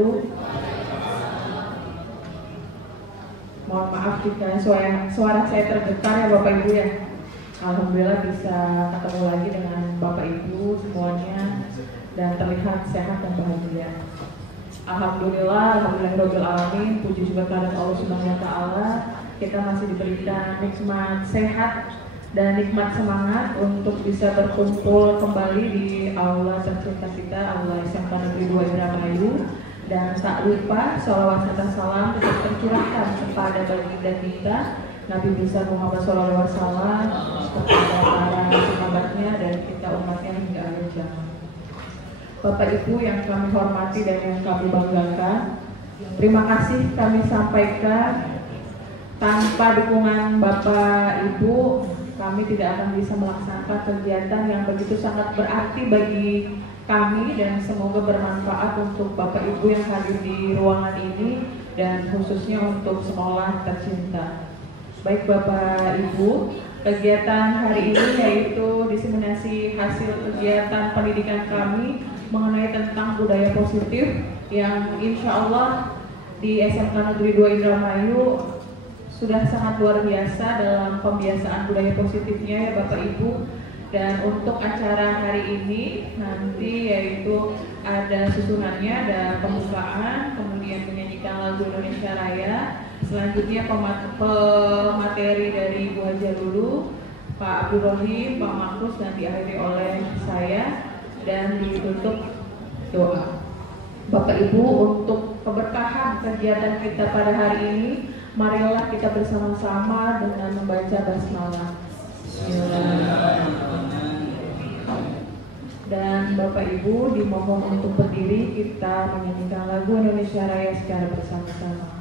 wabarakatuh. Mohon maaf jika suara saya tergetar ya Bapak Ibu ya. Alhamdulillah bisa ketemu lagi dengan Bapak Ibu semuanya dan terlihat sehat dan bahagia. Alhamdulillahirabbil alamin. Puji syukur kehadirat Allah Subhanahu wa taala. Kita masih diberikan nikmat sehat dan nikmat semangat untuk bisa berkumpul kembali di aula tercinta kita, aula SMK Negeri 2 Indramayu. Dan tak lupa sholawat serta salam tetap tercurahkan kepada baginda kita Nabi besar Muhammad SAW, kepada para sahabatnya dan kita umatnya hingga akhir zaman. Bapak Ibu yang kami hormati dan yang kami banggakan, terima kasih kami sampaikan. Tanpa dukungan Bapak Ibu, kami tidak akan bisa melaksanakan kegiatan yang begitu sangat berarti bagi kami dan semoga bermanfaat untuk Bapak Ibu yang hadir di ruangan ini dan khususnya untuk sekolah tercinta. Baik Bapak Ibu, kegiatan hari ini yaitu diseminasi hasil kegiatan pendidikan kami mengenai tentang budaya positif yang insya Allah di SMK Negeri 2 Indramayu sudah sangat luar biasa dalam pembiasaan budaya positifnya ya Bapak Ibu. Dan untuk acara hari ini nanti yaitu ada susunannya, ada pembukaan, kemudian menyanyikan lagu Indonesia Raya, selanjutnya pemateri dari Bu Haja Lulu, Pak Abdul Rohim, Pak Makrus, dan diakhiri oleh saya dan ditutup doa. Bapak Ibu, untuk keberkahan kegiatan kita pada hari ini, marilah kita bersama-sama dengan membaca basmalah. Dan Bapak Ibu dimohon untuk berdiri, kita menyanyikan lagu Indonesia Raya secara bersama-sama.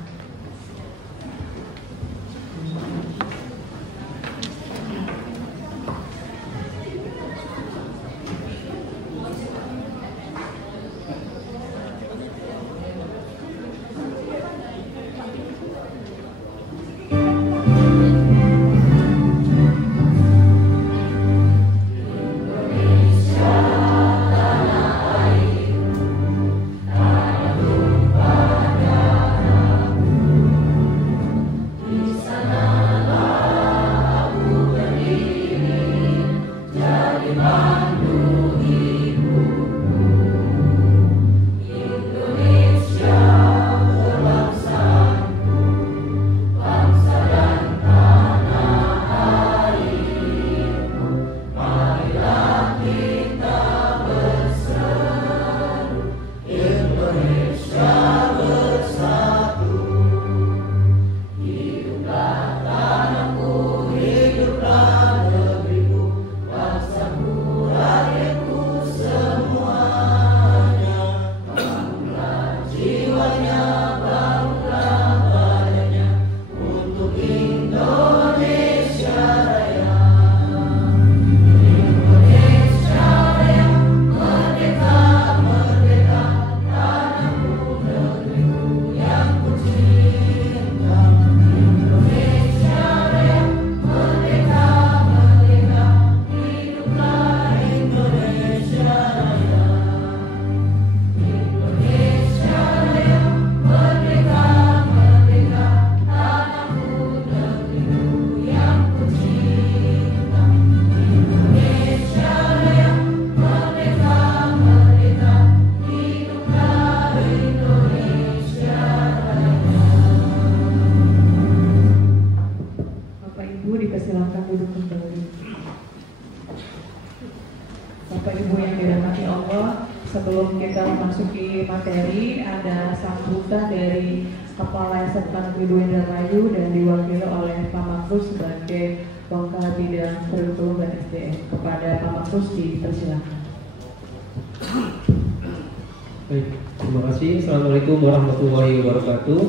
Baik, terima kasih. Assalamualaikum warahmatullahi wabarakatuh.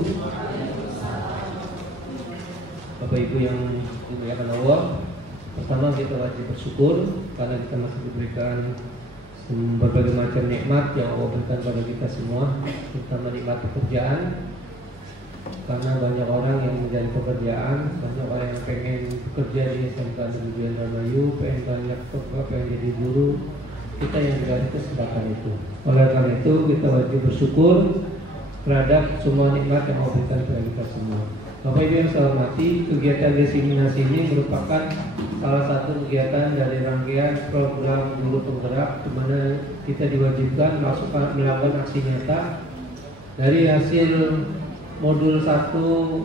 Bapak Ibu yang dimuliakan Allah, pertama kita wajib bersyukur karena kita masih diberikan berbagai macam nikmat yang Allah berikan pada kita semua, terutama nikmat pekerjaan. Karena banyak orang yang mencari pekerjaan, banyak orang yang pengen bekerja di SMK Negeri Indramayu, pengen jadi guru. Kita yang diberi kesempatan itu. Oleh karena itu kita wajib bersyukur terhadap semua nikmat yang Allah berikan kepada kita semua. Bapak Ibu yang saya hormati, kegiatan diseminasi ini merupakan salah satu kegiatan dari rangkaian program guru penggerak, di mana kita diwajibkan melakukan aksi nyata dari hasil modul 1.1,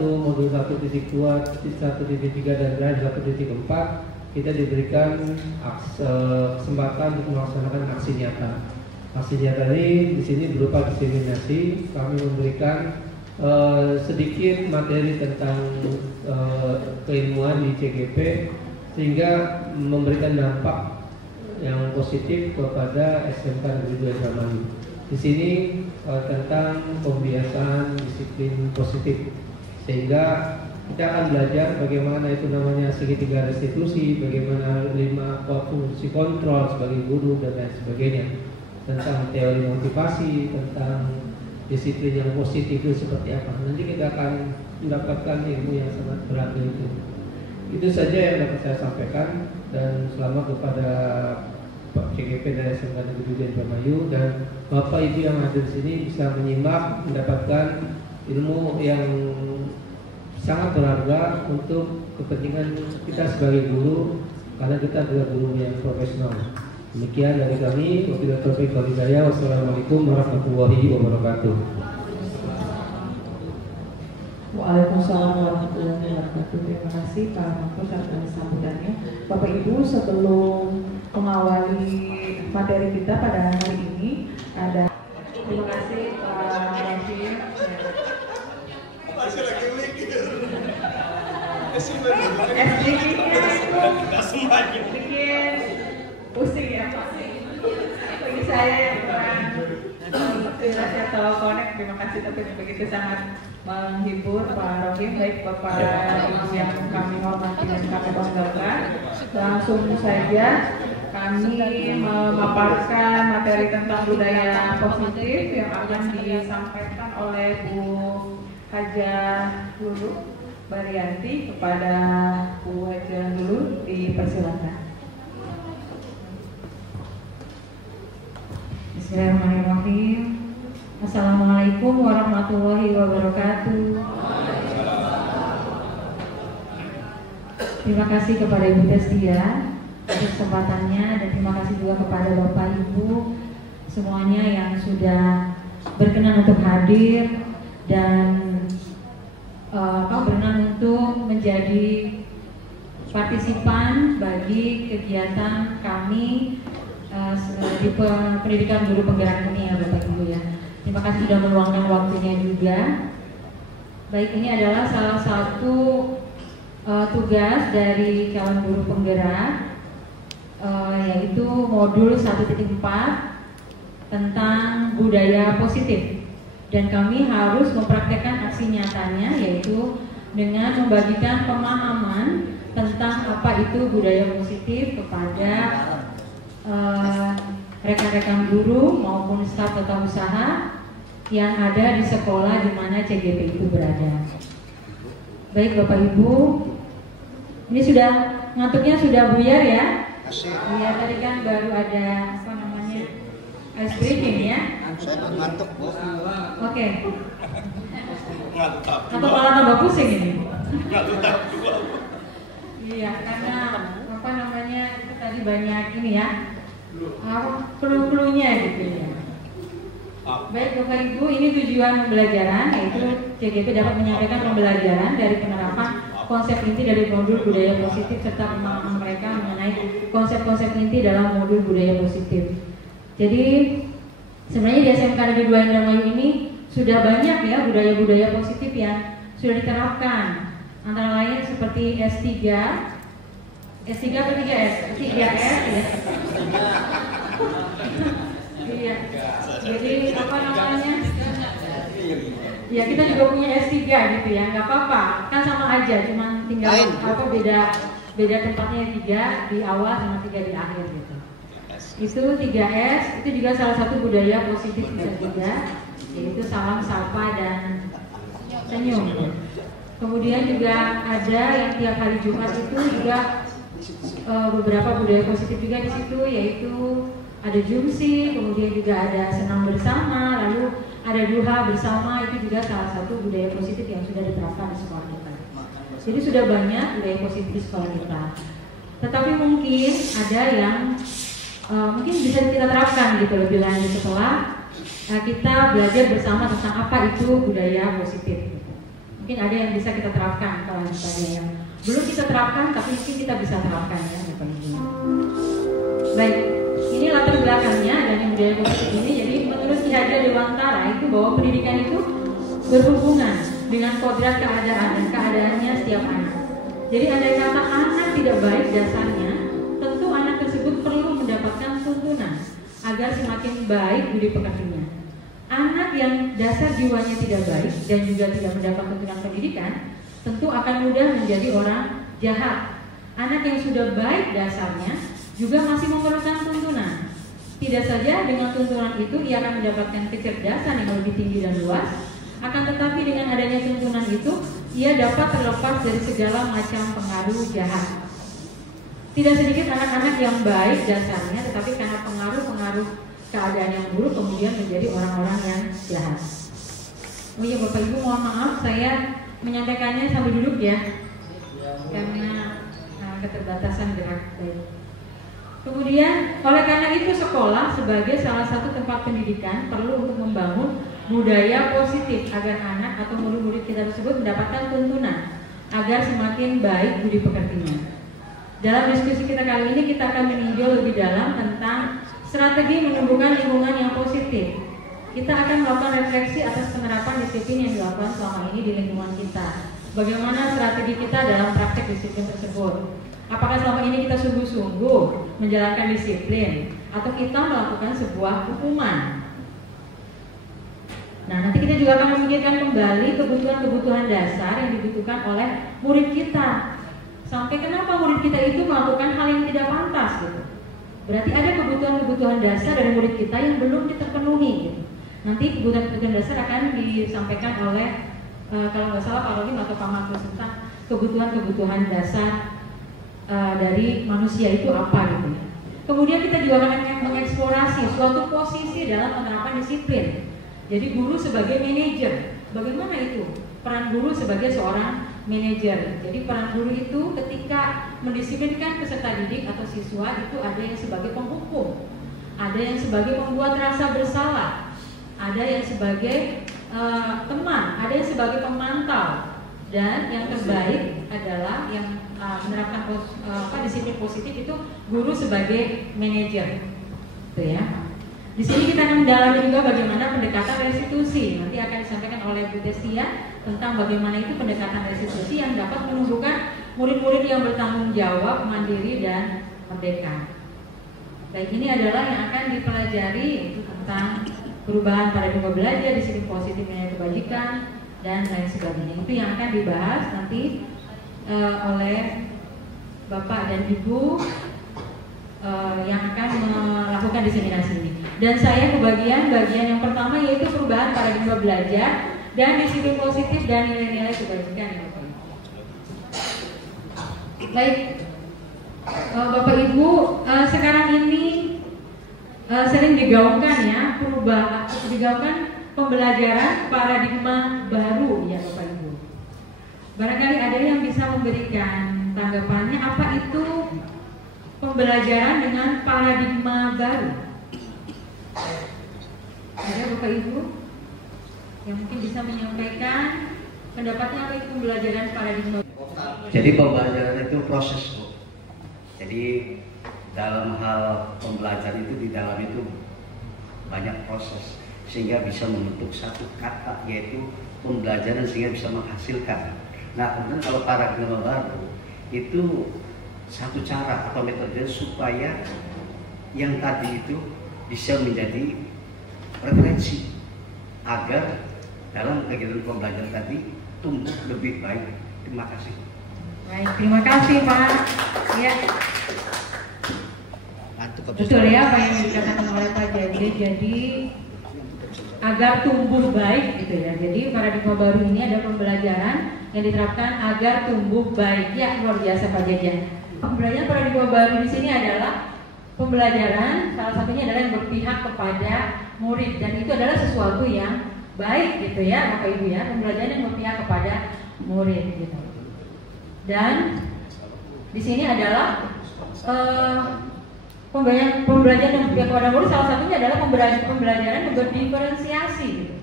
modul 1.2, 1.3 dan terakhir 1.4. Kita diberikan kesempatan untuk melaksanakan aksi nyata. Aksi nyata ini di sini berupa diseminasi. Kami memberikan sedikit materi tentang keilmuan di CGP sehingga memberikan dampak yang positif kepada SMK Negeri 2 Indramayu. Di sini tentang pembiasaan disiplin positif, sehingga kita akan belajar bagaimana itu namanya segitiga restitusi, bagaimana 5 fungsi kontrol sebagai guru dan lain sebagainya, tentang teori motivasi, tentang disiplin yang positif itu seperti apa. Nanti kita akan mendapatkan ilmu yang sangat berharga itu. Itu saja yang dapat saya sampaikan, dan selamat kepada Pak CGP dari SMK Negeri 2 Indramayu dan Bapak Ibu yang ada di sini bisa menyimak, mendapatkan ilmu yang sangat berharga untuk kepentingan kita sebagai guru, karena kita adalah guru yang profesional. Demikian dari kami. Wabillahi taufiq wal hidayah. Wassalamualaikum warahmatullahi wabarakatuh. Waalaikumsalam warahmatullahi wabarakatuh. Terima kasih Pak Mahfuz atas sambutannya. Bapak Ibu, sebelum mengawali materi kita pada hari ini, ada terima kasih Pak Raffi. Masih lagi mikir. Bikin pusing ya Pak. Bagi saya yang kurang jelas atau connect, terima kasih, tapi begitu sangat menghibur Pak Rohim. Baik Bapak Ibu yang kami hormati dan kami banggakan, langsung saja kami memaparkan materi tentang budaya positif yang akan disampaikan oleh Bu Hajah Lulu Baryanti. Kepada Bu Hajah Lulu dipersilakan. Bismillahirrahmanirrahim. Assalamualaikum warahmatullahi wabarakatuh. Terima kasih kepada Ibu Destia atas kesempatannya, dan terima kasih juga kepada Bapak Ibu semuanya yang sudah berkenan untuk hadir dan berkenan untuk menjadi partisipan bagi kegiatan kami di pendidikan guru penggerak ini ya Bapak Ibu ya. Terima kasih sudah meluangkan waktunya juga. Baik, ini adalah salah satu tugas dari calon guru penggerak, yaitu modul 1.4 tentang budaya positif, dan kami harus mempraktekkan aksi nyatanya, yaitu dengan membagikan pemahaman tentang apa itu budaya positif kepada rekan-rekan guru maupun staf tata usaha yang ada di sekolah di mana CGP itu berada. Baik Bapak Ibu, ini sudah ngantuknya sudah buyar ya? Iya, tadi kan baru ada apa namanya ice breaking ya? Saya ngantuk Bu. Oke. Atau malah tambah pusing ini? Iya, karena apa namanya itu tadi banyak ini ya, clue-cluenya gitu ya. Baik Bapak Ibu, ini tujuan pembelajaran, yaitu CGP dapat menyampaikan pembelajaran dari penerapan konsep inti dari modul budaya positif serta pemahaman mereka mengenai konsep-konsep inti dalam modul budaya positif. Jadi sebenarnya di SMK Negeri 2 Indramayu ini sudah banyak ya budaya-budaya positif yang sudah diterapkan, antara lain seperti S3 atau 3S? 3S ya. Iya. Jadi apa namanya? Ya kita juga punya S3 gitu ya, nggak apa-apa, kan sama aja, cuma tinggal apa beda tempatnya, 3 di awal sama 3 di akhir gitu. Itu 3S, itu juga salah satu budaya positif bisa juga, yaitu salam, sapa, dan senyum. Kemudian juga ada yang tiap hari Jumat itu juga beberapa budaya positif juga di situ, yaitu ada jumsi, kemudian juga ada senam bersama, lalu ada ibadah duha bersama itu juga salah satu budaya positif yang sudah diterapkan di sekolah kita. Jadi sudah banyak budaya positif di sekolah kita. Tetapi mungkin ada yang mungkin bisa kita terapkan gitu lebih lanjut setelah kita belajar bersama tentang apa itu budaya positif. Gitu. Mungkin ada yang bisa kita terapkan kelanjutannya yang belum kita terapkan, tapi mungkin kita bisa terapkan ya Bapak Ibu. Baik, ini latar belakangnya dari budaya positif ini. Jadi menurut Ki Hajar Dewantara itu bahwa pendidikan itu berhubungan dengan kodrat keadaan dan keadaannya setiap anak. Jadi andai kata anak tidak baik dasarnya, tentu anak tersebut perlu mendapatkan tuntunan agar semakin baik budi pekertinya. Anak yang dasar jiwanya tidak baik dan juga tidak mendapat tuntunan pendidikan, tentu akan mudah menjadi orang jahat. Anak yang sudah baik dasarnya juga masih memerlukan tuntunan. Tidak saja dengan tuntunan itu ia akan mendapatkan kecerdasan yang lebih tinggi dan luas, akan tetapi dengan adanya tuntunan itu ia dapat terlepas dari segala macam pengaruh jahat. Tidak sedikit anak-anak yang baik dasarnya, tetapi karena pengaruh-pengaruh keadaan yang buruk kemudian menjadi orang-orang yang jahat. Oh iya Bapak Ibu, mohon maaf saya menyampaikannya sambil duduk ya, karena keterbatasan gerak. Kemudian oleh karena itu sekolah sebagai salah satu tempat pendidikan perlu untuk membangun budaya positif agar anak atau murid-murid kita tersebut mendapatkan tuntunan agar semakin baik budi pekertinya. Dalam diskusi kita kali ini kita akan meninjau lebih dalam tentang strategi menumbuhkan lingkungan yang positif. Kita akan melakukan refleksi atas penerapan disiplin yang dilakukan selama ini di lingkungan kita. Bagaimana strategi kita dalam praktek disiplin tersebut? Apakah selama ini kita sungguh-sungguh menjalankan disiplin atau kita melakukan sebuah hukuman? Nah, nanti kita juga akan memikirkan kembali kebutuhan-kebutuhan dasar yang dibutuhkan oleh murid kita. Sampai kenapa murid kita itu melakukan hal yang tidak pantas gitu. Berarti ada kebutuhan-kebutuhan dasar dari murid kita yang belum terpenuhi gitu. Nanti kebutuhan-kebutuhan dasar akan disampaikan oleh kalau nggak salah Pak Rohim atau Pak Markus tentang kebutuhan-kebutuhan dasar dari manusia itu apa gitu. Kemudian kita juga akan mengeksplorasi suatu posisi dalam penerapan disiplin. Jadi guru sebagai manajer, bagaimana itu peran guru sebagai seorang manajer? Jadi peran guru itu ketika mendisiplinkan peserta didik atau siswa itu ada yang sebagai penghukum, ada yang sebagai pembuat rasa bersalah, ada yang sebagai teman, ada yang sebagai pemantau, dan yang terbaik adalah yang menerapkan disiplin positif itu guru sebagai manajer, gitu ya. Di sini kita akan mendalami juga bagaimana pendekatan restitusi. Nanti akan disampaikan oleh Bu Destia tentang bagaimana itu pendekatan restitusi yang dapat menumbuhkan murid-murid yang bertanggung jawab, mandiri dan merdeka. Baik, ini adalah yang akan dipelajari tentang perubahan paradigma belajar, disiplin positif nilai kebajikan dan lain sebagainya. Itu yang akan dibahas nanti oleh Bapak dan Ibu yang akan melakukan diseminasi ini. Dan saya bagian yang pertama yaitu perubahan paradigma belajar dan disiplin positif dan nilai-nilai kebajikan. Baik, Bapak Ibu, sekarang ini sering digaungkan ya pembelajaran paradigma baru ya Bapak Ibu. Barangkali ada yang bisa memberikan tanggapannya apa itu pembelajaran dengan paradigma baru. Ada Bapak Ibu yang mungkin bisa menyampaikan pendapatnya apa itu pembelajaran paradigma baru? Jadi pembelajaran itu proses, Bu. Jadi dalam hal pembelajaran itu di dalam itu banyak proses sehingga bisa membentuk satu kata yaitu pembelajaran sehingga bisa menghasilkan. Nah, kemudian kalau paradigma baru itu satu cara atau metode supaya yang tadi itu bisa menjadi referensi agar dalam kegiatan pembelajaran tadi tumbuh lebih baik. Terima kasih. Baik, terima kasih Pak. Ya. Betul ya apa yang dikatakan oleh Pak Jabri. Jadi agar tumbuh baik gitu ya. Jadi paradigma baru ini ada pembelajaran yang diterapkan agar tumbuh baik. Ya, luar biasa Pak Jajan. Pembelajaran paradigma baru di sini adalah pembelajaran salah satunya adalah yang berpihak kepada murid dan itu adalah sesuatu yang baik gitu ya Bapak Ibu ya, pembelajaran yang berpihak kepada murid gitu. Dan di sini adalah pembelajaran yang berpihak kepada murid, salah satunya adalah pembelajaran yang berdiferensiasi gitu.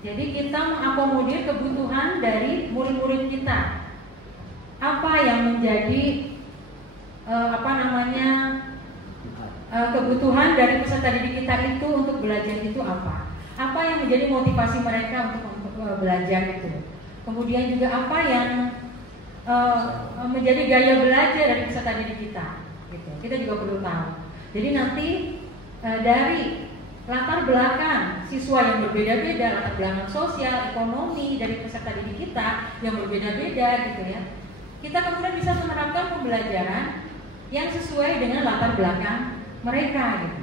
Jadi kita mengakomodir kebutuhan dari murid-murid kita. Apa yang menjadi kebutuhan dari peserta didik kita itu untuk belajar itu apa? Apa yang menjadi motivasi mereka untuk belajar itu? Kemudian juga apa yang menjadi gaya belajar dari peserta didik kita? Gitu. Kita juga perlu tahu. Jadi nanti dari latar belakang siswa yang berbeda-beda, latar belakang sosial, ekonomi dari peserta didik kita yang berbeda-beda gitu ya. Kita kemudian bisa menerapkan pembelajaran yang sesuai dengan latar belakang mereka gitu.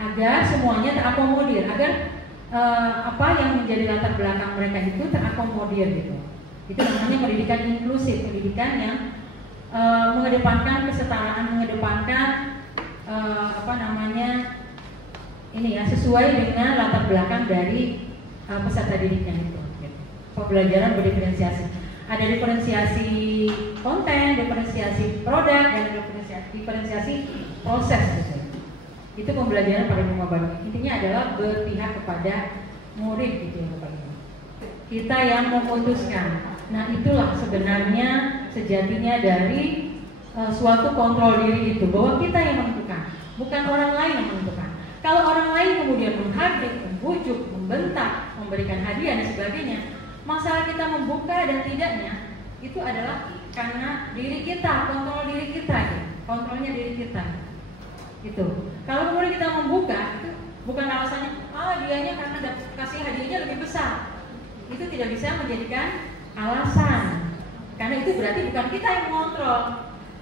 Agar semuanya terakomodir, agar apa yang menjadi latar belakang mereka itu terakomodir gitu. Itu namanya pendidikan inklusif, pendidikan yang mengedepankan kesetaraan, mengedepankan sesuai dengan latar belakang dari peserta didiknya itu. Gitu. Pembelajaran berdiferensiasi. Ada diferensiasi konten, diferensiasi produk, dan diferensiasi proses gitu. Itu pembelajaran pada rumah baru. Intinya adalah berpihak kepada murid gitu ya Bapak Ibu. Kita yang memutuskan. Nah itulah sebenarnya sejatinya dari suatu kontrol diri itu, bahwa kita yang menentukan, bukan orang lain yang menentukan. Kalau orang lain kemudian menghardik, membujuk, membentak, memberikan hadiah dan sebagainya, masalah kita membuka dan tidaknya itu adalah karena diri kita, kontrol diri kita, gitu. Kontrolnya diri kita. Gitu. Kalau kemudian kita membuka, itu bukan alasannya, dianya karena kasih hadiahnya lebih besar. Itu tidak bisa menjadikan alasan. Karena itu berarti bukan kita yang mengontrol,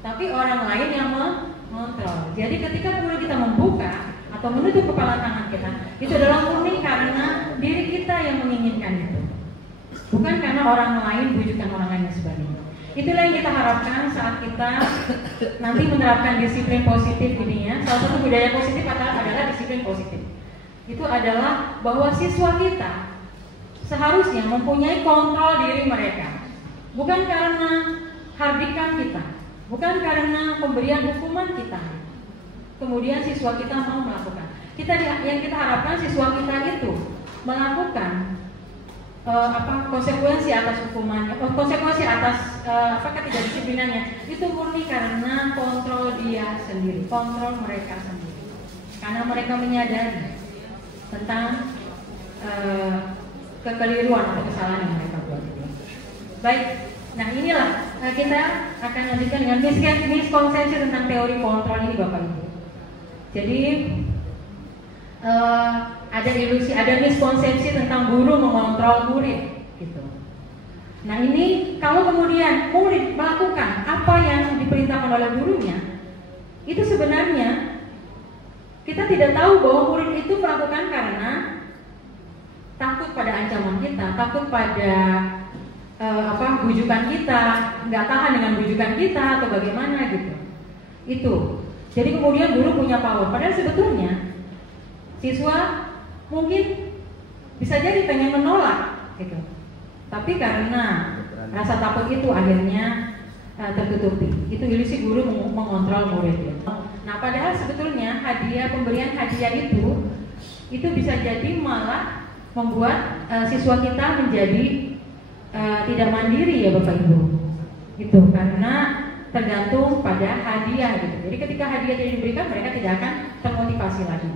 tapi orang lain yang mengontrol. Jadi ketika kemudian kita membuka atau menutup kepala tangan kita, itu adalah murni karena diri kita yang menginginkan itu, bukan karena orang lain, bujukan orang lain dan sebagainya. Itulah yang kita harapkan saat kita nanti menerapkan disiplin positif ini ya. Salah satu budaya positif adalah disiplin positif. Itu adalah bahwa siswa kita seharusnya mempunyai kontrol diri mereka, bukan karena hardikan kita, bukan karena pemberian hukuman kita. Kemudian siswa kita mau melakukan. Yang kita harapkan siswa kita itu melakukan konsekuensi atas hukumannya, konsekuensi atas ketidakdisiplinannya itu murni karena kontrol dia sendiri, kontrol mereka sendiri. Karena mereka menyadari tentang kekeliruan atau kesalahan yang mereka buat. Baik, nah inilah kita akan lanjutkan dengan miskonsepsi tentang teori kontrol ini Bapak Ibu. Jadi ada ilusi, ada miskonsepsi tentang guru mengontrol murid gitu. Nah ini kalau kemudian murid melakukan apa yang diperintahkan oleh gurunya, itu sebenarnya kita tidak tahu bahwa murid itu melakukan karena takut pada ancaman kita, takut pada bujukan kita, nggak tahan dengan bujukan kita atau bagaimana gitu. Itu. Jadi kemudian guru punya power. Padahal sebetulnya siswa mungkin bisa jadi pengen menolak gitu. Tapi karena rasa takut itu akhirnya tertutupi. Itu ilusi guru mengontrol murid. Nah, padahal sebetulnya pemberian hadiah itu bisa jadi malah membuat siswa kita menjadi tidak mandiri ya Bapak Ibu. Gitu, karena tergantung pada hadiah gitu. Jadi ketika hadiah tidak diberikan, mereka tidak akan termotivasi lagi.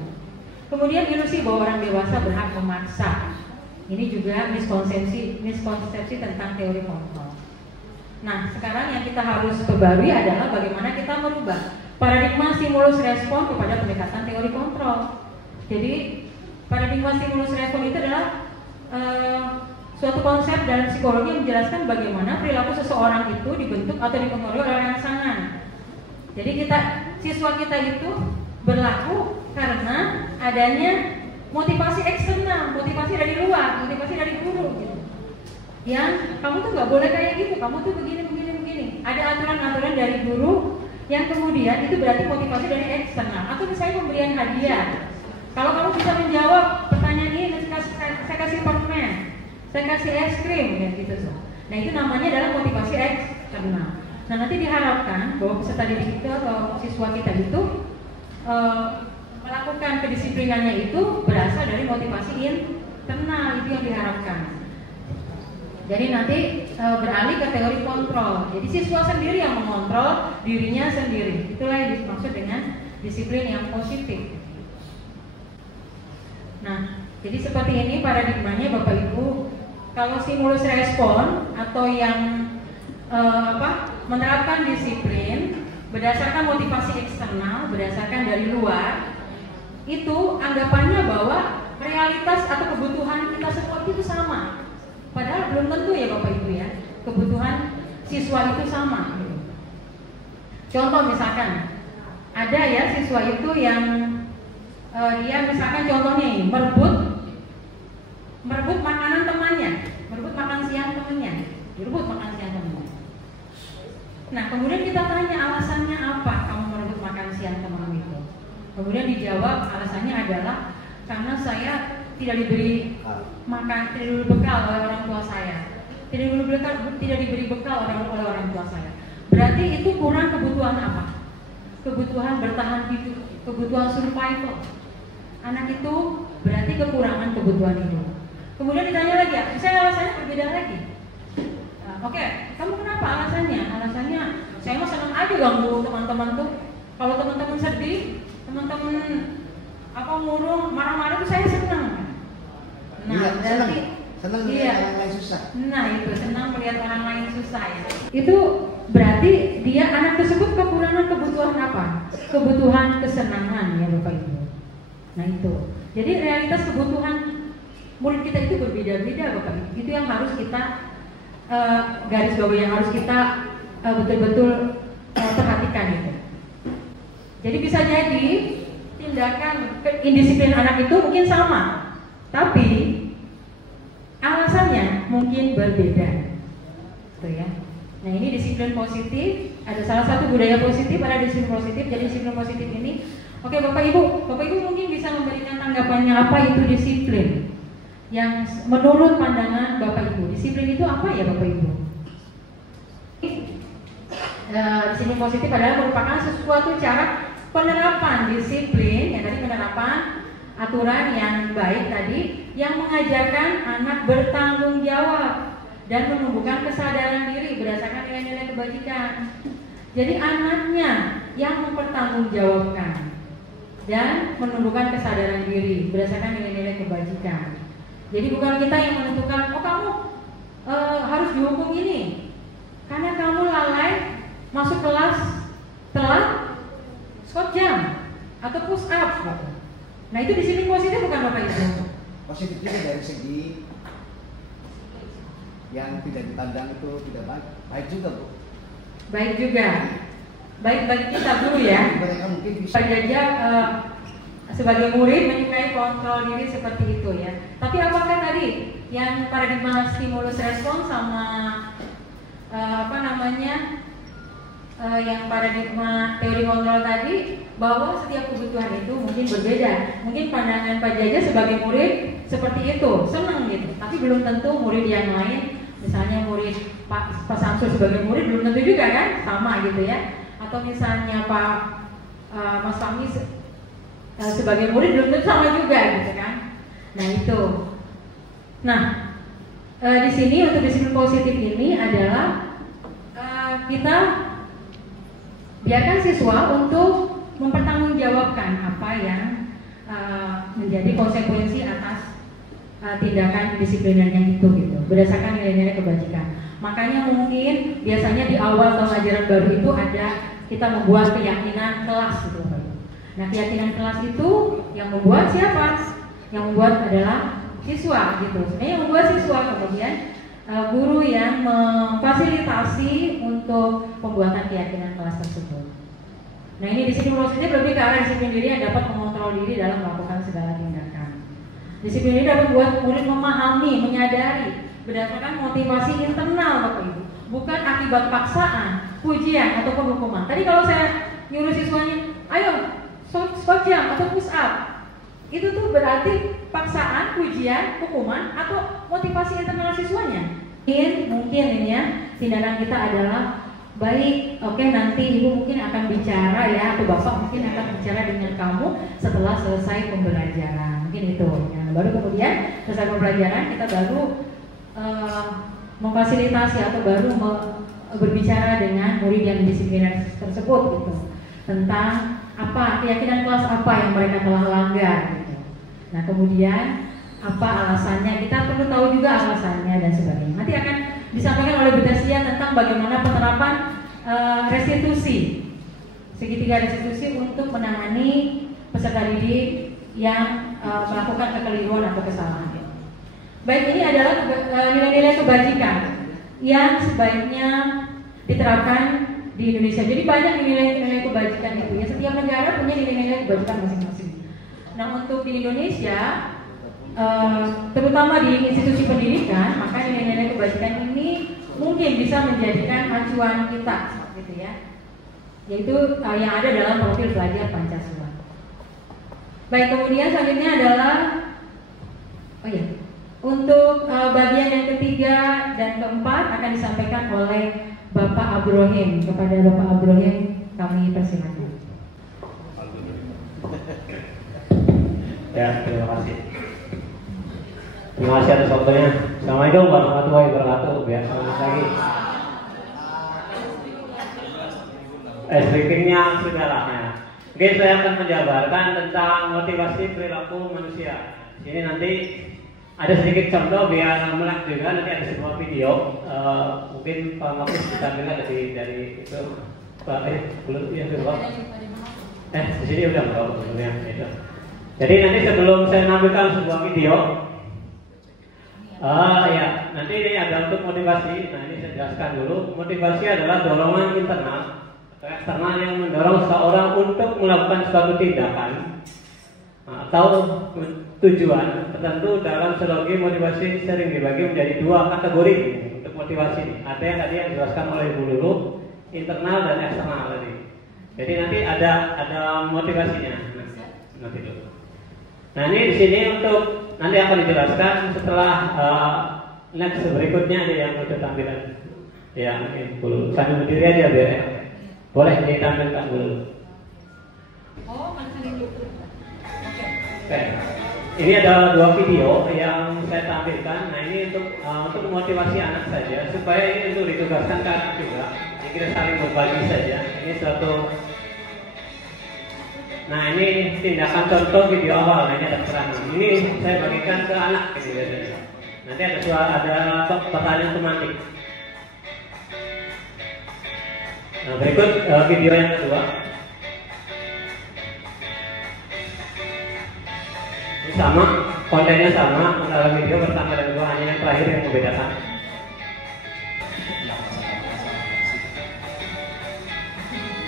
Kemudian ilusi bahwa orang dewasa berhak memaksa. Ini juga miskonsepsi tentang teori kontrol. Nah, sekarang yang kita harus perbarui adalah bagaimana kita merubah paradigma stimulus respon kepada pendekatan teori kontrol. Jadi paradigma stimulus respon itu adalah suatu konsep dalam psikologi yang menjelaskan bagaimana perilaku seseorang itu dibentuk atau dipengaruhi oleh rangsangan. Jadi siswa kita itu berlaku karena adanya motivasi eksternal, motivasi dari luar, motivasi dari guru gitu. Yang kamu tuh nggak boleh kayak gitu, kamu tuh begini. Ada aturan-aturan dari guru yang kemudian itu berarti motivasi dari eksternal. Atau misalnya pemberian hadiah. Kalau kamu bisa menjawab pertanyaan ini, saya saya kasih es krim kayak gitu tuh. Nah itu namanya adalah motivasi eksternal. Nah nanti diharapkan bahwa peserta didik itu atau siswa kita itu melakukan kedisiplinannya itu berasal dari motivasi internal, itu yang diharapkan. Jadi nanti beralih ke teori kontrol. Jadi siswa sendiri yang mengontrol dirinya sendiri. Itulah yang dimaksud dengan disiplin yang positif. Nah, jadi seperti ini paradigmanya Bapak Ibu. Kalau stimulus respon atau yang menerapkan disiplin berdasarkan motivasi eksternal, berdasarkan dari luar, itu anggapannya bahwa realitas atau kebutuhan kita semua itu sama. Padahal belum tentu ya Bapak Ibu ya, kebutuhan siswa itu sama gitu. Contoh misalkan ada ya siswa itu yang dia misalkan contohnya ini merebut makanan temannya, merebut makan siang temannya, direbut makan siang temannya. Nah kemudian kita tanya alasannya apa kamu merebut makan siang temanmu itu? Kemudian dijawab alasannya adalah karena saya tidak diberi makan, tidak diberi bekal oleh orang tua saya, tidak diberi bekal oleh orang tua saya. Berarti itu kurang kebutuhan apa? Kebutuhan bertahan hidup, kebutuhan survival. Anak itu berarti kekurangan kebutuhan hidup. Kemudian ditanya lagi, saya alasannya berbeda lagi. Oke, kamu kenapa alasannya? Alasannya saya mau senang aja ganggu teman-teman tuh. Kalau teman-teman sedih, teman-teman murung, marah-marah tuh saya senang. Nah, iya, berarti senang melihat orang lain susah. Nah, itu senang melihat orang lain susah ya. Itu berarti dia anak tersebut kekurangan kebutuhan apa? Kebutuhan kesenangan ya Bapak Ibu. Nah, itu. Jadi realitas kebutuhan murid kita itu berbeda-beda Bapak Ibu. Itu yang harus kita garis bawahi, yang harus kita betul-betul perhatikan itu. Jadi bisa jadi tindakan indisiplin anak itu mungkin sama, tapi alasannya mungkin berbeda, gitu ya. Nah ini disiplin positif, ada salah satu budaya positif, ada disiplin positif. Jadi disiplin positif ini, oke Bapak Ibu mungkin bisa memberikan tanggapannya apa itu disiplin. Yang menurut pandangan Bapak Ibu, disiplin itu apa ya Bapak Ibu? Disiplin positif adalah merupakan sesuatu cara penerapan disiplin, yang tadi penerapan aturan yang baik tadi, yang mengajarkan anak bertanggung jawab dan menumbuhkan kesadaran diri berdasarkan nilai-nilai kebajikan. Jadi anaknya yang mempertanggungjawabkan dan menumbuhkan kesadaran diri berdasarkan nilai-nilai kebajikan. Jadi bukan kita yang menentukan, oh kamu harus dihukum ini karena kamu lalai masuk kelas telat squat jam atau push up. Nah itu disiplin positif bukan Bapak Ibu? Positif juga dari segi yang tidak dipandang itu tidak baik, baik juga Bu. Baik juga, baik bagi kita dulu ya. Mereka mungkin bisa. Pak Jaja sebagai murid menyukai kontrol diri seperti itu ya. Tapi apakah tadi yang paradigma stimulus respon sama yang paradigma teori kontrol tadi, bahwa setiap kebutuhan itu mungkin berbeda. Mungkin pandangan Pak Jaja sebagai murid seperti itu, senang gitu. Tapi belum tentu murid yang lain, misalnya murid Pak Samsul sebagai murid belum tentu juga kan sama gitu ya. Atau misalnya Pak Mas Fahmi sebagai murid belum tentu sama juga gitu kan. Nah itu. Nah di sini untuk disiplin positif ini adalah kita biarkan siswa untuk mempertanggungjawabkan apa yang menjadi konsekuensi atas tindakan disiplinannya itu gitu, berdasarkan nilai-nilai kebajikan. Makanya mungkin biasanya di awal tahun ajaran baru itu ada kita membuat keyakinan kelas gitu Pak. Nah keyakinan kelas itu yang membuat siapa? Yang membuat adalah siswa gitu. Sebenarnya yang membuat siswa, kemudian guru yang memfasilitasi untuk pembuatan keyakinan kelas tersebut. Nah ini disiplin positif lebih ke arah disiplin diri yang dapat mengontrol diri dalam melakukan segala tindakan. Disiplin diri dapat membuat murid memahami, menyadari berdasarkan motivasi internal Bapak Ibu, bukan akibat paksaan, pujian ataupun hukuman. Tadi kalau saya nyuruh siswanya, ayo squat jam atau push up, itu tuh berarti paksaan, pujian, hukuman, atau motivasi internal siswanya? Mungkin ini ya, tindakan kita adalah baik, oke, nanti ibu mungkin akan bicara ya, atau bapak mungkin akan bicara dengan kamu setelah selesai pembelajaran, mungkin itu. Ya, baru kemudian selesai pembelajaran kita baru memfasilitasi atau baru berbicara dengan murid yang disipliner tersebut gitu, tentang apa keyakinan kelas apa yang mereka telah langgar gitu. Nah kemudian apa alasannya, kita perlu tahu juga alasannya dan sebagainya. Nanti akan disampaikan oleh Bu Tasya tentang bagaimana penerapan restitusi, segitiga restitusi untuk menangani peserta didik yang melakukan kekeliruan atau kesalahan. Baik, ini adalah nilai-nilai kebajikan yang sebaiknya diterapkan di Indonesia. Jadi banyak nilai-nilai kebajikan itu ya, setiap negara punya nilai-nilai kebajikan masing-masing. Nah untuk di Indonesia, terutama di institusi pendidikan, maka nilai-nilai kebajikan ini mungkin bisa menjadikan acuan kita, gitu ya, yaitu yang ada dalam profil pelajar Pancasila. Baik, kemudian selanjutnya adalah untuk bagian yang ketiga dan keempat akan disampaikan oleh Bapak Abrohim. Kepada Bapak Abrohim kami persilakan. Ya, terima kasih. Terima kasih atas waktunya. Assalamualaikum warahmatullahi wabarakatuh. Biar selamat pagi. Briefingnya sudah lah ya. Oke, saya akan menjabarkan tentang motivasi perilaku manusia. Ini nanti ada sedikit contoh biar melek juga. Nanti ada sebuah video. Mungkin Pak Mafus bisa melihat dari itu. Belum ya sudah. Di sini udah nggak sebelumnya itu. Jadi nanti sebelum saya menampilkan sebuah video, nanti ini ada untuk motivasi. Nah ini saya jelaskan dulu. Motivasi adalah dorongan internal atau eksternal yang mendorong seseorang untuk melakukan suatu tindakan atau tujuan tertentu. Dalam psikologi motivasi sering dibagi menjadi dua kategori untuk motivasi. Ada yang tadi yang dijelaskan oleh Ibu Lulu, internal dan eksternal tadi. Jadi nanti ada motivasinya. Nanti dulu. Nah ini di sini untuk nanti akan dijelaskan setelah next berikutnya ada yang udah tampilan. Ya, ini dulu. Sambil berdiri aja biar ya. Boleh ditampilkan dulu. Oh, ini. Oke. Ini ada dua video yang saya tampilkan. Nah ini untuk memotivasi anak saja supaya ini untuk ditugaskan ke anak juga. Jadi kita saling berbagi saja. Ini suatu. Nah ini tindakan contoh video awal. Nah, ini ada keterangan. Ini saya bagikan ke anak gitu ya. Nanti ada pertanyaan tematik. Nah berikut video yang kedua. Ini sama, kontennya sama antara video pertama dan kedua, hanya yang terakhir yang membedakan.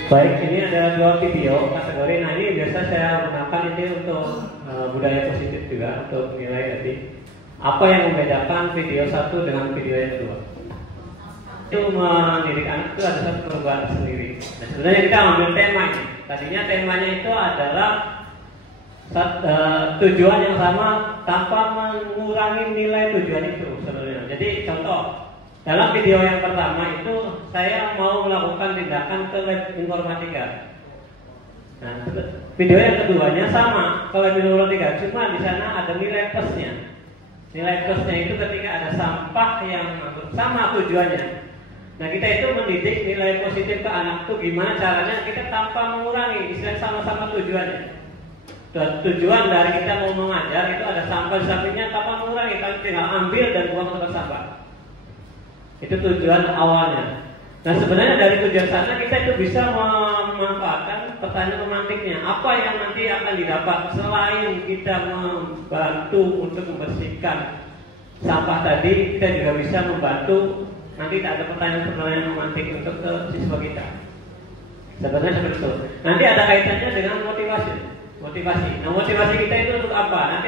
Baik, ini ada dua video kategori. Nah ini biasa saya gunakan ini untuk budaya positif juga untuk nilai tadi. Apa yang membedakan video satu dengan video yang kedua? Itu mendidik anak itu ada satu perubahan sendiri. Nah, sebenarnya kita ambil tema ini. Tadinya temanya itu adalah tujuan yang sama tanpa mengurangi nilai tujuan itu sebenarnya. Jadi contoh. Dalam video yang pertama itu saya mau melakukan tindakan ke lab informatika. Nah, video yang keduanya sama ke lab informatika, cuma di sana ada nilai plusnya. Nilai plusnya itu ketika ada sampah yang sama tujuannya. Nah kita itu mendidik nilai positif ke anak itu gimana caranya kita tanpa mengurangi, istilah sama-sama tujuannya. Dan tujuan dari kita mau mengajar itu ada sampah di sampingnya tanpa mengurangi, kalian tinggal ambil dan buang tempat sampah. Itu tujuan awalnya. Nah sebenarnya dari tujuan sana kita itu bisa memanfaatkan pertanyaan pemantiknya. Apa yang nanti akan didapat selain kita membantu untuk membersihkan sampah tadi, kita juga bisa membantu nanti ada pertanyaan pemantik untuk ke siswa kita. Sebenarnya seperti itu. Nanti ada kaitannya dengan motivasi. Nah motivasi kita itu untuk apa? Nanti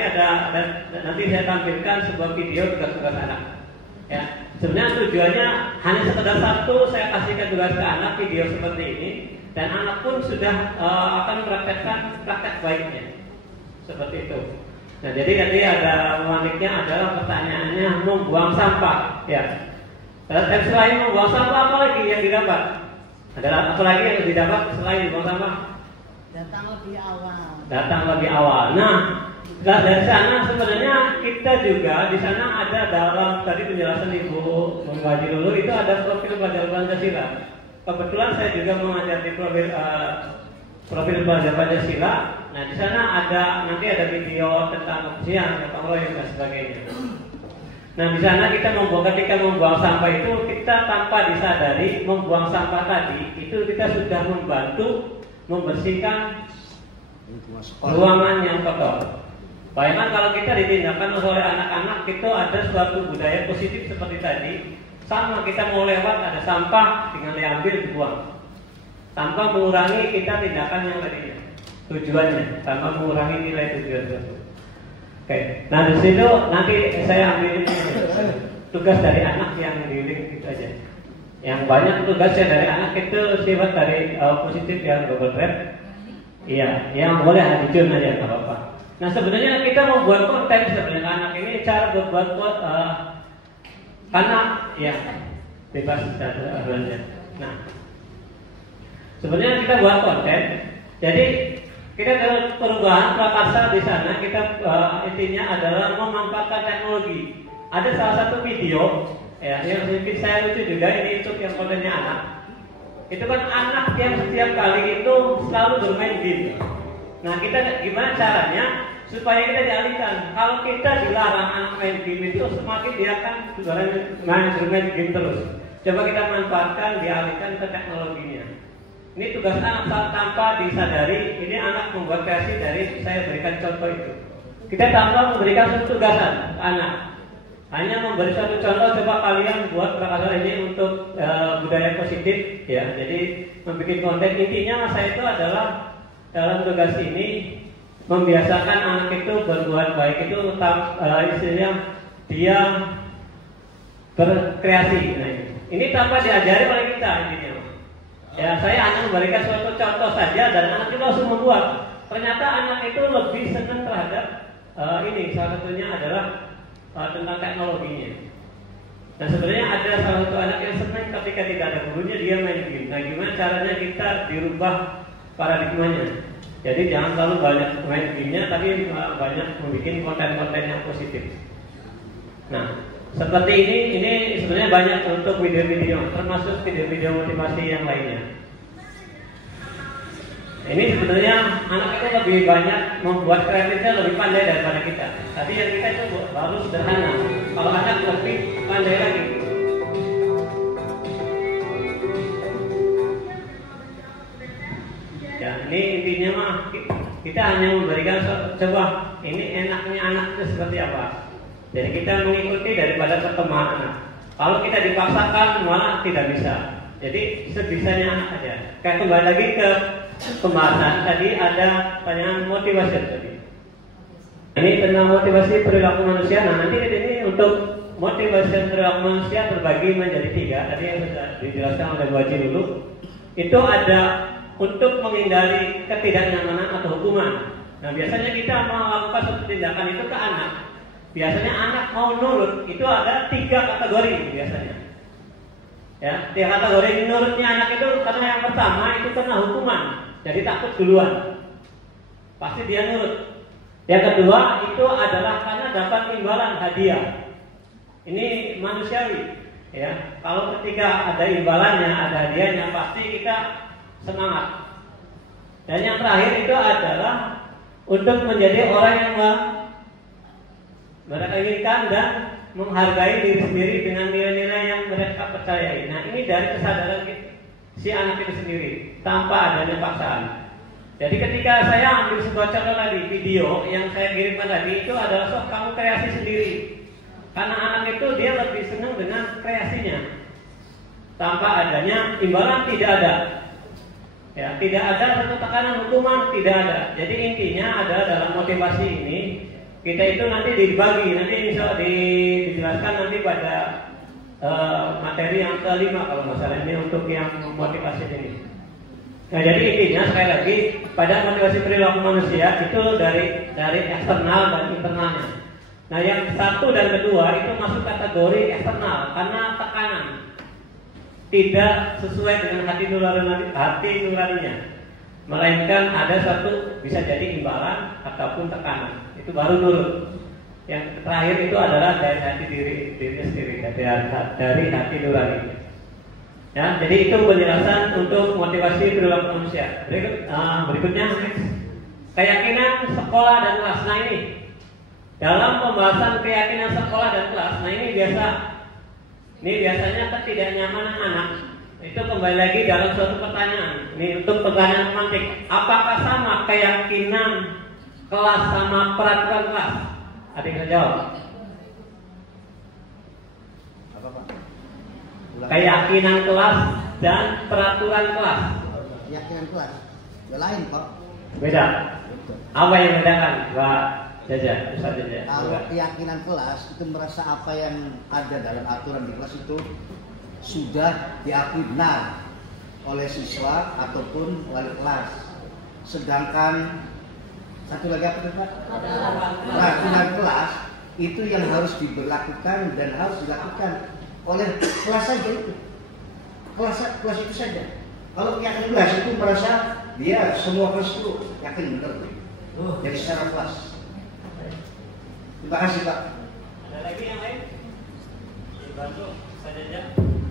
nanti saya tampilkan sebuah video tugas-tugas anak. Ya, sebenarnya tujuannya hanya sekedar satu, saya kasihkan tugas ke anak video seperti ini, dan anak pun sudah akan mempraktekkan praktek baiknya, seperti itu. Nah, jadi tadi ada uniknya adalah pertanyaannya membuang sampah, ya. Dan selain membuang sampah, apa lagi yang didapat? Adalah apa lagi yang didapat selain membuang sampah? Datang lebih awal. Datang lebih awal. Nah, dari sana sebenarnya kita juga di sana ada dalam tadi penjelasan Ibu Haji Lulu itu ada profil pelajar Pancasila. Kebetulan saya juga mengajar di profil pelajar Pancasila. Nah, di sana nanti ada video tentang kebersihan, tentang loyang dan sebagainya. Nah, di sana kita ketika membuang sampah itu kita tanpa disadari membuang sampah tadi itu kita sudah membantu membersihkan ruangan yang kotor. Bayangkan kalau kita ditindakan oleh anak-anak itu ada suatu budaya positif seperti tadi. Sama kita mau lewat ada sampah tinggal diambil dibuang. Tanpa mengurangi kita tindakan yang tadinya. Tujuannya tanpa mengurangi nilai tujuan tersebut. Oke. Nah di situ nanti saya ambil tugas dari anak yang di link itu aja. Yang banyak tugasnya dari anak itu sifat dari positif yang Google Drive. Iya, yang boleh dicun aja nggak apa-apa. Nah sebenarnya kita membuat konten sebenarnya anak ini cara buat karena ya bebas sebenarnya. Nah sebenarnya kita buat konten, jadi kita ada perubahan prakarsa di sana. Kita intinya adalah memanfaatkan teknologi. Ada salah satu video ya yang sedikit saya lucu juga ini untuk yang kontennya anak. Itu kan anak yang setiap kali itu selalu bermain game. Nah kita gimana caranya supaya kita dialihkan? Kalau kita dilarang anak main game itu semakin dia akan bermain game terus. Coba kita manfaatkan, dialihkan ke teknologinya. Ini tugas anak tanpa disadari. Ini anak membuat kreasi dari saya berikan contoh itu. Kita tanpa memberikan suatu tugasan ke anak, hanya memberi suatu contoh. Coba kalian buat prakarsa ini untuk budaya positif, ya. Jadi membuat konten intinya saya itu adalah dalam tugas ini membiasakan anak itu berbuat baik itu istilahnya dia berkreasi. Nah, ini tanpa diajari oleh kita intinya. Ya, saya hanya memberikan suatu contoh saja dan anak itu langsung membuat. Ternyata anak itu lebih senang terhadap ini. Salah satunya adalah tentang teknologinya. Nah sebenarnya ada salah satu anak yang senang ketika tidak ada gurunya dia main game. Nah gimana caranya kita dirubah paradigmanya? Jadi jangan terlalu banyak main gamenya, tapi banyak membuat konten-konten yang positif. Nah seperti ini sebenarnya banyak untuk video-video, termasuk video-video motivasi yang lainnya. Ini sebenarnya anak itu lebih banyak membuat kreatifnya lebih pandai daripada kita. Tadi yang kita itu baru sederhana. Kalau anak lebih pandai lagi. Ya, ini intinya mah kita hanya memberikan coba ini enaknya anak itu seperti apa. Jadi kita mengikuti daripada perkembangan anak. Kalau kita dipaksakan malah tidak bisa. Jadi sebisanya anak aja. Kayak kembali lagi ke pembahasan tadi ada pertanyaan motivasi tadi. Ini tentang motivasi perilaku manusia. Nah nanti ini untuk motivasi perilaku manusia terbagi menjadi 3. Tadi yang sudah dijelaskan oleh Bu Haji dulu. Itu ada untuk menghindari ketidaknyamanan atau hukuman. Nah biasanya kita melakukan suatu tindakan itu ke anak. Biasanya anak mau nurut itu ada 3 kategori biasanya. Ya, 3 kategori menurutnya anak itu karena yang pertama itu kena hukuman. Jadi takut duluan. Pasti dia nurut. Yang kedua itu adalah karena dapat imbalan hadiah. Ini manusiawi. Ya, kalau ketika ada imbalannya, ada hadiahnya, pasti kita semangat. Dan yang terakhir itu adalah untuk menjadi orang yang mereka inginkan dan menghargai diri sendiri dengan nilai-nilai yang mereka percayai. Nah, ini dari kesadaran si anak itu sendiri tanpa adanya paksaan. Jadi ketika saya ambil sebuah contoh tadi video yang saya kirimkan tadi itu adalah sok kamu kreasi sendiri. Karena anak itu dia lebih senang dengan kreasinya. Tanpa adanya imbalan tidak ada. Ya, tidak ada satu tekanan hukuman, tidak ada. Jadi intinya adalah dalam motivasi ini kita itu nanti dibagi, nanti bisa dijelaskan nanti pada materi yang kelima kalau masalah ini untuk yang motivasi ini. Nah, jadi intinya sekali lagi pada motivasi perilaku manusia itu dari eksternal dan internalnya. Nah, yang satu dan kedua itu masuk kategori eksternal karena tekanan tidak sesuai dengan hati nuraninya, melainkan ada satu bisa jadi imbalan ataupun tekanan. Itu baru nurut. Yang terakhir itu adalah dari hati dirinya sendiri, dari hati nurani. Ya, jadi itu penjelasan untuk motivasi perilaku manusia. Berikutnya, keyakinan sekolah dan kelas. Nah ini dalam pembahasan keyakinan sekolah dan kelas. Nah ini biasanya ketidaknyamanan anak itu kembali lagi dalam suatu pertanyaan. Ini untuk pertanyaan semantik. Apakah sama keyakinan kelas sama peraturan kelas? Ada yang bisa jawab? Apa Pak? Keyakinan kelas dan peraturan kelas. Keyakinan kelas. Ya lain Pak. Beda. Apa yang membedakan, Pak Jaja? Ustaz Jaja. Kalau keyakinan kelas itu merasa apa yang ada dalam aturan di kelas itu sudah diakui benar oleh siswa ataupun wali kelas. Sedangkan satu lagi apa Pak? Peraturan kelas itu yang harus diberlakukan dan harus dilakukan oleh kelas saja itu. Kelas itu saja. Kalau keyakinan kelas itu merasa dia semua kelas itu yakin benar. Jadi secara kelas. Terima kasih Pak. Ada lagi yang lain? Dibantu saja.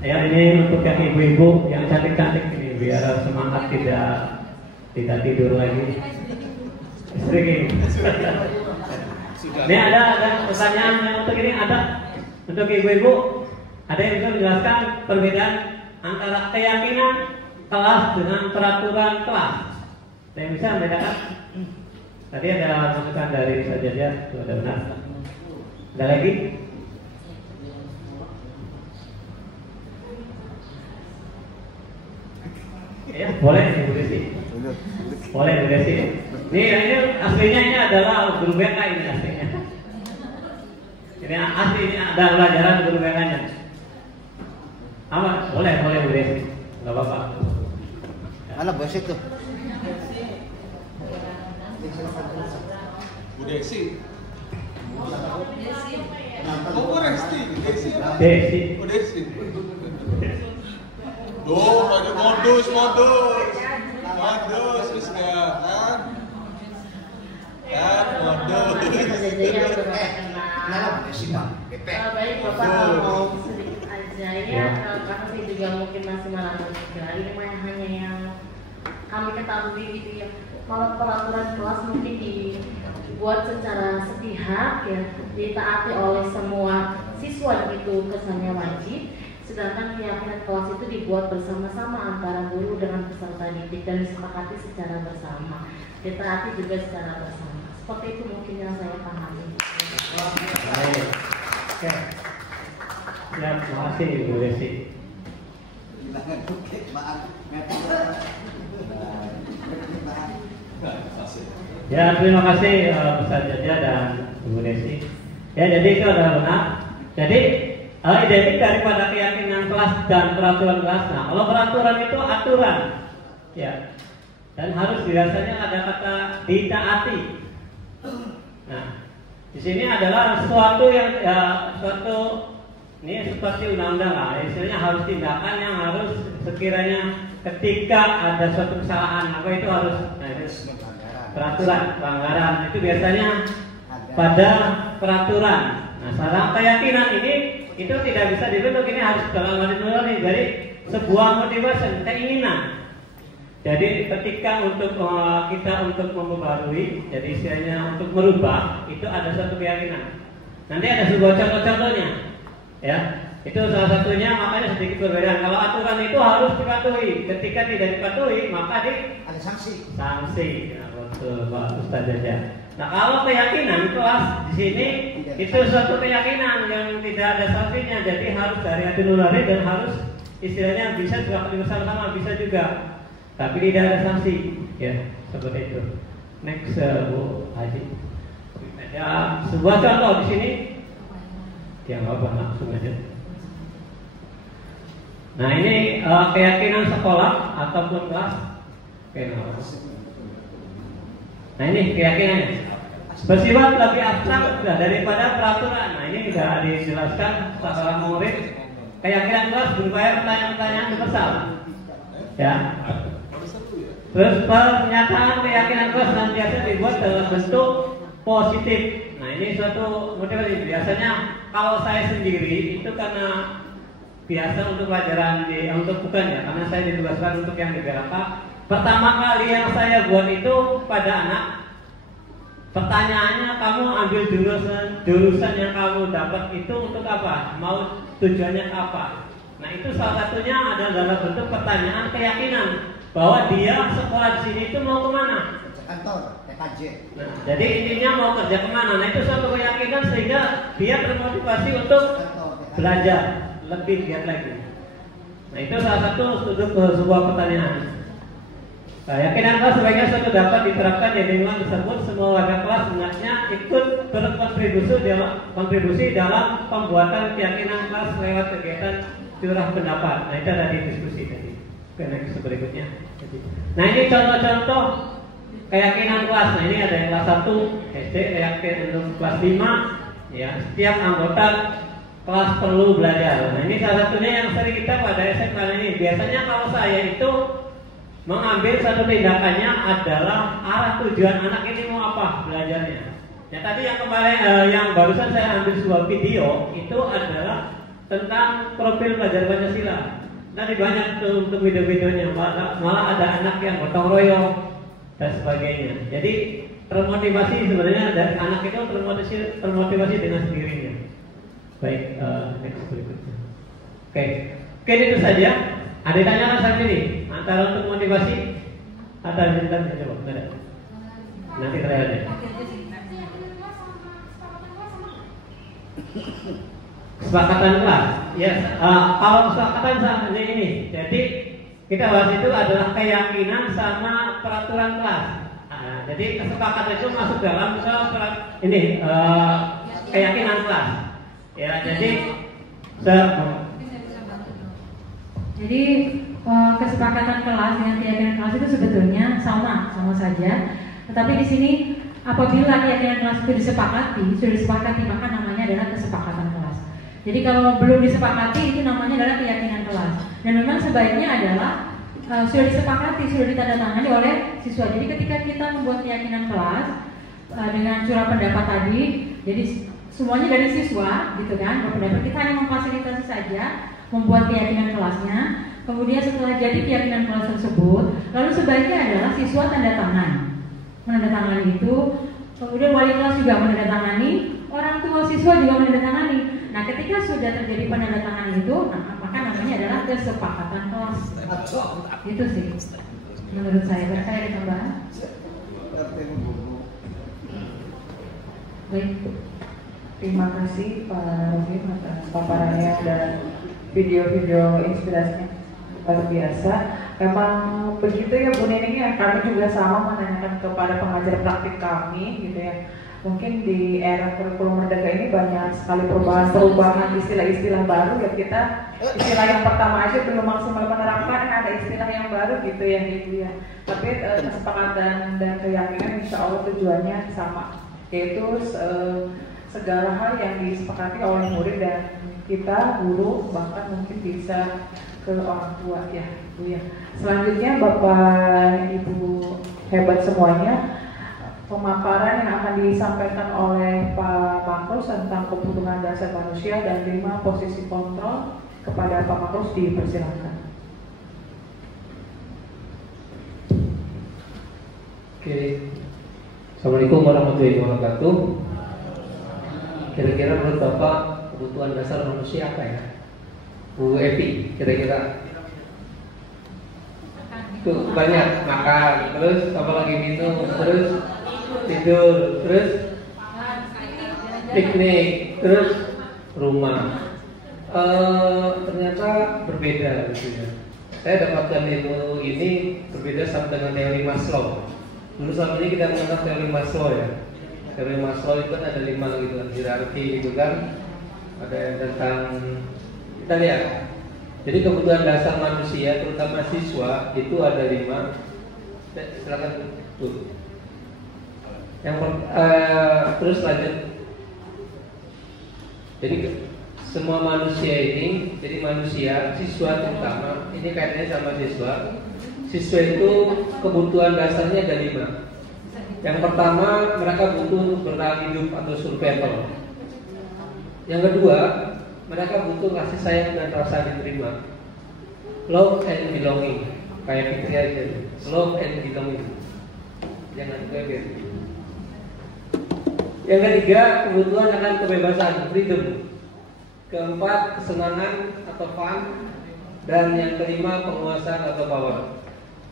Ya, ini untuk yang ibu-ibu yang cantik-cantik ini biar semangat tidak tidur lagi. Istri. Ini ada pertanyaan yang untuk ini ada untuk ibu-ibu. Ada yang bisa menjelaskan perbedaan antara keyakinan kelas dengan peraturan kelas? Ada yang bisa membedakan? Tadi ada masukan dari Sajaja, itu ada benar. Ada lagi? Ya, boleh Ibu Desi. Boleh Ibu Desi. Ini aslinya ini adalah guru BK ini aslinya. Ini aslinya ada pelajaran guru BK-nya. Apa? Boleh Bu Desi. Enggak apa-apa. Mana bos itu? Bu Desi. Oh, Bu Resti. Desi. Bu Desi. Duh, ada modus wis enggak kan? Modus. Kenapa Bu Desi Pak? Baik Bapak, mau sedikit aja ya, karena saya juga mungkin masih malam juga. Ini hanya yang kami ketahui gitu ya. Kalau peraturan kelas mungkin dibuat secara sepihak ya, ditaati oleh semua siswa gitu, kesannya wajib. Sedangkan keyakinan kelas itu dibuat bersama-sama antara guru dengan peserta didik dan disepakati secara bersama. Ditaati juga secara bersama. Seperti itu mungkin yang saya pahami. Oke. Ya, terima kasih Bu Desi. Ya, terima kasih Ustaz Jaja dan Bu Desi. Ya, jadi itu adalah benar. Jadi identik daripada keyakinan kelas dan peraturan kelas. Nah, kalau peraturan itu aturan, ya, dan harus biasanya ada kata ditaati. Nah, di sini adalah sesuatu yang ini seperti undang-undang lah. Istilahnya harus tindakan yang harus sekiranya ketika ada suatu kesalahan, maka itu harus peraturan pelanggaran itu biasanya pada peraturan. Nah, sekarang keyakinan ini itu tidak bisa dibentuk, ini harus dalam hati nurani. Jadi sebuah motivasi, keinginan. Jadi ketika untuk kita untuk memperbarui, jadi istilahnya untuk merubah, itu ada satu keyakinan. Nanti ada sebuah contoh-contohnya, ya. Itu salah satunya, makanya sedikit perbedaan. Kalau aturan itu harus dipatuhi. Ketika tidak dipatuhi, maka ada sanksi. Sanksi, ya, betul Pak Ustaz Jaja. Nah, kalau keyakinan kelas di sini itu suatu keyakinan yang tidak ada sanksinya. Jadi harus dari hati nurani dan harus istilahnya bisa juga bersama-sama, bisa juga. Tapi tidak ada sanksi, ya seperti itu. Next Bu Haji. Ada sebuah contoh di sini. Yang apa langsung aja. Nah ini keyakinan sekolah ataupun kelas. Nah ini keyakinannya bersifat lebih abstrak daripada peraturan. Nah ini sudah dijelaskan secara murid. Keyakinan kelas berupa pertanyaan-pertanyaan universal. Ya. Terus pernyataan keyakinan kelas senantiasa dibuat dalam bentuk positif. Nah ini suatu motivasi. Biasanya kalau saya sendiri itu karena biasa untuk pelajaran untuk bukan ya, karena saya ditugaskan untuk yang di BLK. Pertama kali yang saya buat itu pada anak, pertanyaannya kamu ambil jurusan yang kamu dapat itu untuk apa? Mau tujuannya apa? Nah itu salah satunya adalah dalam bentuk pertanyaan keyakinan bahwa dia sekolah di sini itu mau kemana? Kantor, TKJ. Nah, jadi intinya mau kerja kemana? Nah itu suatu keyakinan sehingga dia termotivasi untuk belajar lebih giat lagi. Nah itu salah satu untuk sebuah pertanyaan. Keyakinan kelas sebaiknya suatu dapat diterapkan di lingkungan tersebut. Semua warga kelas hendaknya ikut berkontribusi dalam pembuatan keyakinan kelas lewat kegiatan curah pendapat. Nah itu ada di diskusi tadi. Oke, next berikutnya. Nah ini contoh-contoh keyakinan kelas. Nah ini ada yang kelas 1 SD, keyakinan untuk kelas 5. Ya, setiap anggota kelas perlu belajar. Nah ini salah satunya yang sering kita pada SMK ini. Biasanya kalau saya itu mengambil satu tindakannya adalah arah tujuan anak ini mau apa belajarnya. Ya tadi yang kemarin yang barusan saya ambil sebuah video itu adalah tentang profil belajar Pancasila. Tadi banyak tuh untuk video-videonya, malah ada anak yang gotong royong dan sebagainya. Jadi termotivasi sebenarnya dari anak itu termotivasi dengan sendirinya. Baik, next berikutnya. Oke, itu saja. Ada yang tanyakan saat ini antara untuk motivasi atau minta coba, ada. Nanti terakhir. Kesepakatan kelas, yes. Kalau kesepakatan sama ini, jadi kita bahas itu adalah keyakinan sama peraturan kelas. Jadi kesepakatan itu masuk dalam ini keyakinan kelas. Ya, jadi kesepakatan kelas dengan keyakinan kelas itu sebetulnya sama saja. Tetapi di sini apabila keyakinan kelas itu sudah disepakati, maka namanya adalah kesepakatan kelas. Jadi kalau belum disepakati itu namanya adalah keyakinan kelas. Dan memang sebaiknya adalah sudah disepakati, sudah ditandatangani oleh siswa. Jadi ketika kita membuat keyakinan kelas dengan curah pendapat tadi, jadi semuanya dari siswa, gitu kan? Berpendapat, kita hanya memfasilitasi saja membuat keyakinan kelasnya. Kemudian setelah jadi keyakinan kelas tersebut, lalu sebaiknya adalah siswa tanda tangan. Menandatangani itu, kemudian wali kelas juga menandatangani, orang tua siswa juga menandatangani. Nah, ketika sudah terjadi penandatangan itu, maka namanya adalah kesepakatan kelas. Itu sih, menurut saya. Saya ada tambahan? Baik. Terima kasih Pak Rofim atas paparannya dan video-video inspirasinya luar biasa. Memang begitu ya Bu Nining ya, kami juga sama menanyakan kepada pengajar praktik kami gitu ya. Mungkin di era kurikulum merdeka ini banyak sekali perubahan istilah-istilah baru ya. Kita istilah yang pertama aja belum maksimal menerapkan, ada istilah yang baru gitu ya. Tapi kesepakatan dan keyakinan insya Allah tujuannya sama, yaitu segala hal yang disepakati oleh murid dan kita guru, bahkan mungkin bisa ke orang tua ya Bu ya. Selanjutnya Bapak Ibu hebat semuanya, pemaparan yang akan disampaikan oleh Pak Makrus tentang kebutuhan dasar manusia dan 5 posisi kontrol kepada Pak Makrus dipersilakan. Oke, Assalamualaikum warahmatullahi wabarakatuh. Kira-kira menurut Bapak kebutuhan dasar manusia apa ya? Bu Evi, kira-kira itu banyak makan, terus apa lagi minum, terus tidur, terus piknik, terus rumah. Ternyata berbeda gitu ya. Saya dapatkan ilmu ini berbeda sama dengan teori Maslow. Dulu selama ini kita mengenal teori Maslow ya. Teori Maslow itu kan ada 5 gitu kan, hierarki gitu kan. Ada yang tentang, kita lihat. Jadi kebutuhan dasar manusia terutama siswa itu ada 5. Silakan Bu. Terus lanjut. Jadi semua manusia ini, jadi manusia, siswa terutama, ini kaitannya sama siswa. Siswa itu kebutuhan dasarnya ada 5. Yang pertama, mereka butuh untuk bertahan hidup atau survival. Yang kedua, mereka butuh kasih sayang dan rasa diterima. Love and belonging. Kayak Fitri aja. Love and belonging. Jangan kaget. Yang ketiga, kebutuhan akan kebebasan, freedom. Keempat, kesenangan atau fun. Dan yang kelima, penguasaan atau power.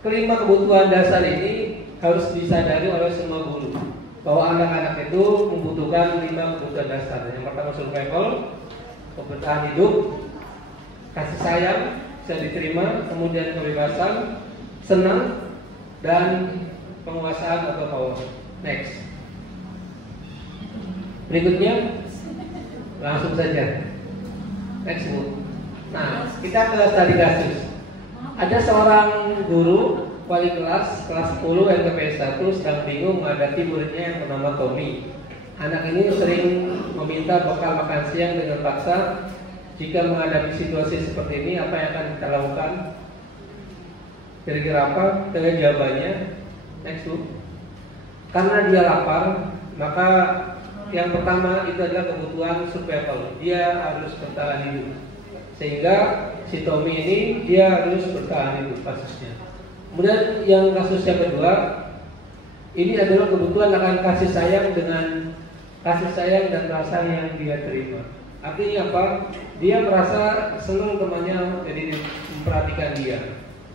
Kelima kebutuhan dasar ini harus disadari oleh semua guru, bahwa anak-anak itu membutuhkan 5 kebutuhan dasar. Yang pertama survival, kebertahan hidup, kasih sayang, bisa diterima, kemudian kebebasan, senang, dan penguasaan atau power. Next. Berikutnya, langsung saja. Next Bu. Nah, kita ke tadi kasus. Ada seorang guru wali kelas 10 LKPS 1 sedang bingung menghadapi muridnya yang bernama Tommy. Anak ini sering meminta bekal makan siang dengan paksa. Jika menghadapi situasi seperti ini, apa yang akan kita lakukan? Kira-kira apa? Dengan jawabannya, next Bu. Karena dia lapar, maka yang pertama itu adalah kebutuhan survival. Dia harus bertahan hidup. Sehingga si Tommy ini dia harus bertahan hidup kasusnya. Kemudian yang kasus yang kedua, ini adalah kebutuhan akan kasih sayang dengan kasih sayang dan rasa yang dia terima. Artinya apa? Dia merasa senang temannya jadi memperhatikan dia.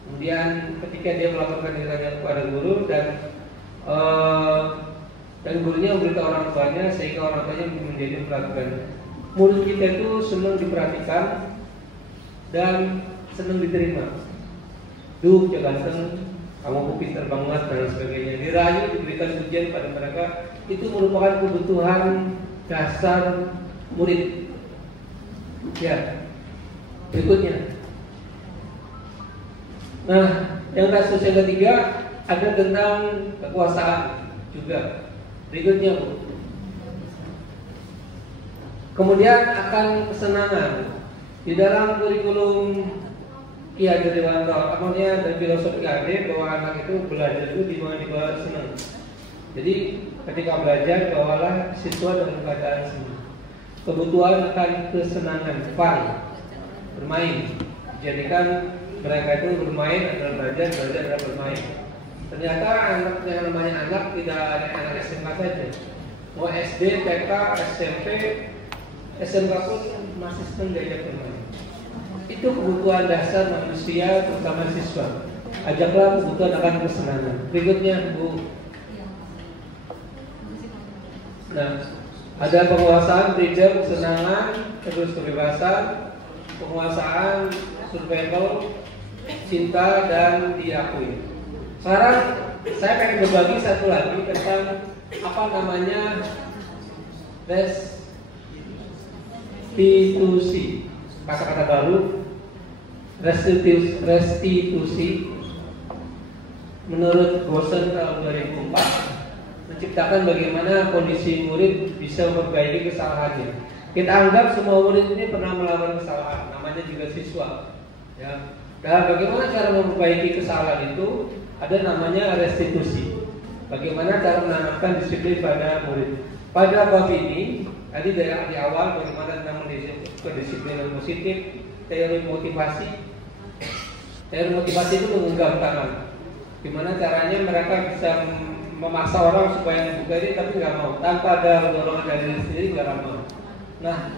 Kemudian ketika dia melaporkan dirinya kepada guru dan gurunya memberitahu orang tuanya sehingga orang tuanya menjadi memperhatikan. Murid kita itu senang diperhatikan dan senang diterima. Duh, ganteng, kamu pintar banget dan sebagainya. Dirayu, diberikan pujian pada mereka. Itu merupakan kebutuhan dasar murid. Ya, berikutnya. Nah, yang kasus yang ketiga ada tentang kekuasaan juga. Berikutnya Bu. Kemudian akan kesenangan. Di dalam kurikulum Ki Hajar Dewantara, amalnya dan filosofi KD bahwa anak itu belajar itu dibawa senang. Jadi ketika belajar bawalah siswa dalam keadaan senang. Kebutuhan akan kesenangan, fun, bermain. Jadikan mereka itu bermain adalah belajar adalah bermain. Ternyata anak yang namanya anak tidak ada anak SMK saja. Mau SD, TK, SMP, SMK pun masih senang diajak bermain. Itu kebutuhan dasar manusia terutama siswa. Ajaklah kebutuhan akan kesenangan. Berikutnya Bu. Nah, ada penguasaan, freedom, kesenangan, terus kebebasan, penguasaan, survival, cinta dan diakui. Sekarang saya akan berbagi satu lagi tentang apa namanya restitusi. Kata-kata baru, restitusi menurut Bosen tahun 2004 menciptakan bagaimana kondisi murid bisa memperbaiki kesalahannya. Kita anggap semua murid ini pernah melakukan kesalahan, namanya juga siswa. Ya. Dan bagaimana cara memperbaiki kesalahan itu? Ada namanya restitusi. Bagaimana cara menanamkan disiplin pada murid. Pada bab ini, tadi di awal bagaimana tentang kedisiplinan positif, teori motivasi. Teori motivasi itu menggenggam tangan. Gimana caranya mereka bisa memaksa orang supaya membuka ini tapi nggak mau, tanpa ada dorongan dari diri sendiri nggak mau. Nah,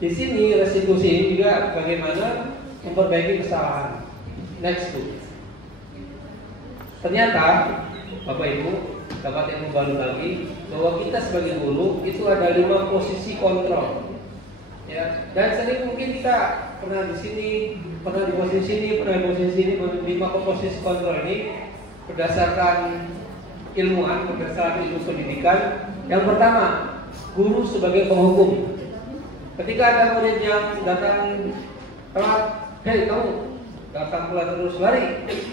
di sini restitusi ini juga bagaimana memperbaiki kesalahan. Next Bu. Ternyata Bapak Ibu dapat yang baru lagi bahwa kita sebagai guru itu ada 5 posisi kontrol. Ya, dan sering mungkin kita pernah di sini, pernah di posisi sini, pernah di posisi sini. 5 posisi kontrol ini berdasarkan ilmuwan, berdasarkan ilmu pendidikan. Yang pertama, guru sebagai penghukum. Ketika ada murid yang datang telat, hei kamu datang telat terus, lari,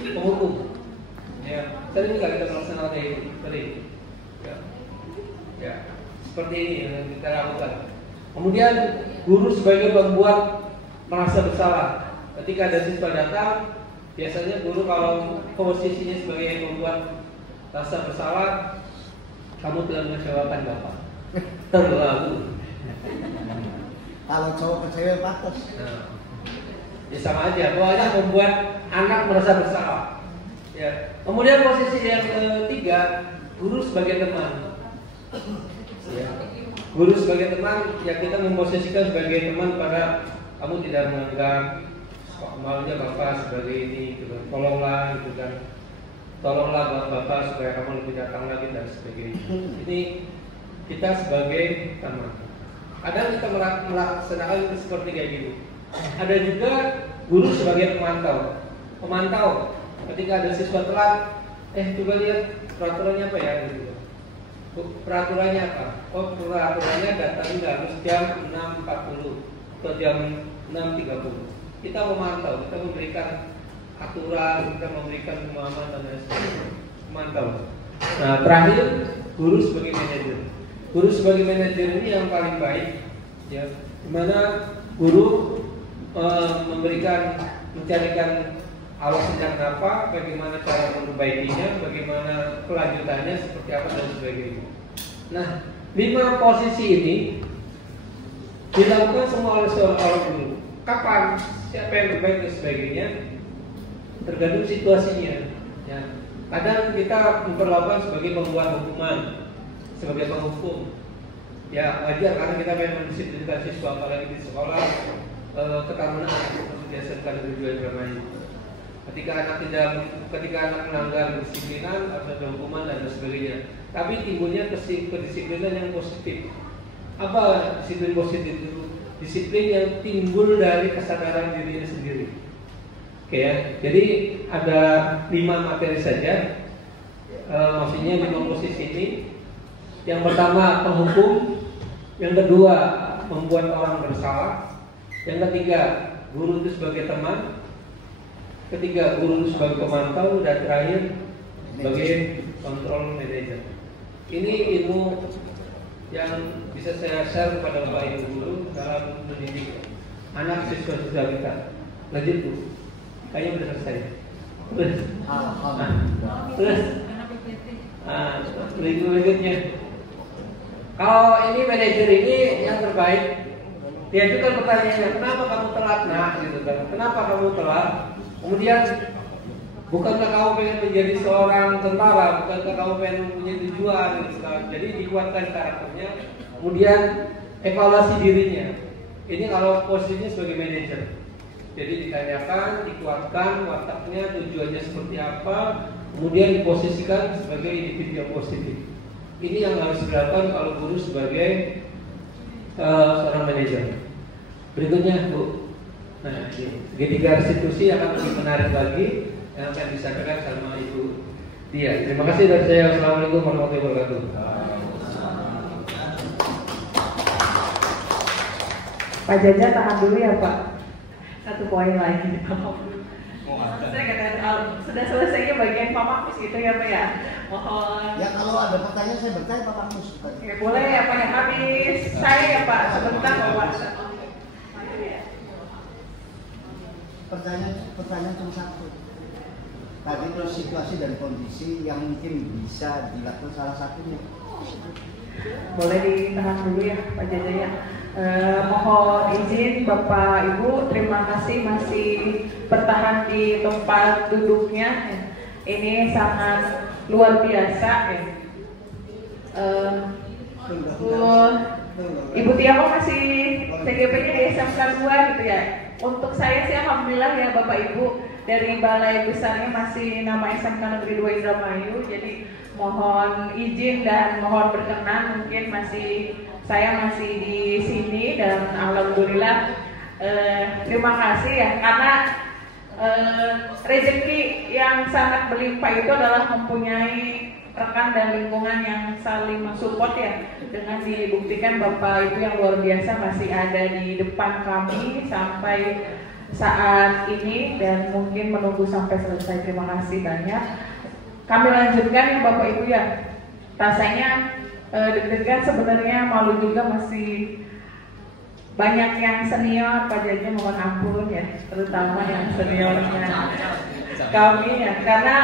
penghukum. Ya, sering juga kita melaksanakan itu, sering. Ya, seperti ini yang kita lakukan. Kemudian guru sebagai pembuat merasa bersalah. Ketika ada siswa datang, biasanya guru kalau posisinya sebagai pembuat rasa bersalah, kamu telah mengecewakan Bapak. Terlalu. Kalau cowok ke cewek patas. Nah, ya sama aja, pokoknya membuat anak merasa bersalah. Ya. Kemudian posisi yang ketiga, guru sebagai teman. Ya. Guru sebagai teman, ya kita memposisikan sebagai teman pada kamu tidak menganggap maunya Bapak sebagai ini, gitu. Tolonglah, gitu kan. Tolonglah Bapak supaya kamu lebih datang lagi dan sebagainya. Ini kita sebagai teman. Kadang kita melaksanakan seperti kayak gitu. Ada juga guru sebagai pemantau. Pemantau. Ketika ada siswa telat, coba lihat peraturannya apa ya gitu. Peraturannya apa? Oh, peraturannya datangnya harus jam 6.40 atau jam 6.30. Kita memantau, kita memberikan aturan, kita memberikan pemahaman dan lain sebagainya. Memantau. Nah, terakhir guru sebagai manajer. Guru sebagai manajer ini yang paling baik, ya, dimana guru mencarikan alasannya kenapa, bagaimana cara memperbaikinya, bagaimana kelanjutannya, seperti apa dan sebagainya. Nah, 5 posisi ini dilakukan semua oleh seorang guru. Kapan, siapa yang terbaik dan sebagainya, tergantung situasinya. Ya. Kadang kita memperlakukan sebagai pembuat hukuman, sebagai penghukum. Ya wajar karena kita memang mendisiplinkan siswa, apalagi di sekolah ketahanan untuk dihasilkan tujuan bermain. Ketika anak melanggar kedisiplinan, ada hukuman dan sebagainya. Tapi timbulnya kedisiplinan yang positif. Apa disiplin positif itu? Disiplin yang timbul dari kesadaran dirinya sendiri. Oke ya. Jadi ada 5 materi saja. Maksudnya 5 posisi ini. Yang pertama penghukum, yang kedua membuat orang bersalah, yang ketiga guru itu sebagai teman, ketiga guru itu sebagai pemantau, dan terakhir sebagai kontrol manager. Ini ilmu yang bisa saya share kepada Bapak Ibu guru dalam mendidik anak siswa-siswa kita. Lanjut Bu, kayaknya sudah selesai. Terus, berikutnya. Kalau ini manajer ini yang terbaik, dia juga pertanyaannya, kenapa kamu telat nak, gitu kan? Kenapa kamu telat? Kemudian, bukankah kamu pengen menjadi seorang tentara? Bukankah kamu pengen punya tujuan, gitu kan? Jadi dikuatkan karakternya. Kemudian evaluasi dirinya. Ini kalau posisinya sebagai manajer. Jadi ditanyakan, dikuatkan wataknya, tujuannya seperti apa, kemudian diposisikan sebagai individu yang positif. Ini yang harus dilakukan kalau guru sebagai seorang manajer. Berikutnya Bu, nah segitiga restitusi akan lebih menarik lagi yang akan disampaikan sama Ibu Dia. Terima kasih dari saya. Assalamualaikum warahmatullahi wabarakatuh. Pak Jaja tahan dulu ya Pak. 1 poin lagi. Saya katakan sudah selesainya bagian Pak Mahfuz gitu ya Pak ya. Mohon. Ya kalau ada pertanyaan saya bertanya Pak Mahfuz. Ya, boleh ya Pak yang habis. Saya ya Pak sebentar Pak. Pertanyaan cuma satu. Tadi itu situasi dan kondisi yang mungkin bisa dilakukan salah satunya. Boleh ditahan dulu ya Pak Jaja ya. Mohon izin Bapak Ibu, terima kasih masih bertahan di tempat duduknya. Ini sangat luar biasa ya. Ibu Tia kok masih TGP-nya di SMK 2 gitu ya. Untuk saya sih alhamdulillah ya Bapak Ibu, dari balai besarnya masih nama SMK Negeri 2 Indramayu. Jadi mohon izin dan mohon berkenan, mungkin saya masih di sini dan alhamdulillah terima kasih ya, karena rezeki yang sangat berlimpah itu adalah mempunyai rekan dan lingkungan yang saling mensupport ya. Dengan dibuktikan Bapak Ibu yang luar biasa masih ada di depan kami sampai saat ini dan mungkin menunggu sampai selesai. Terima kasih banyak. kami lanjutkan ya Bapak Ibu ya. Rasanya deg-degan, sebenarnya malu juga, masih banyak yang senior, Pak Jaja mohon ampun ya, terutama yang seniornya kami ya, karena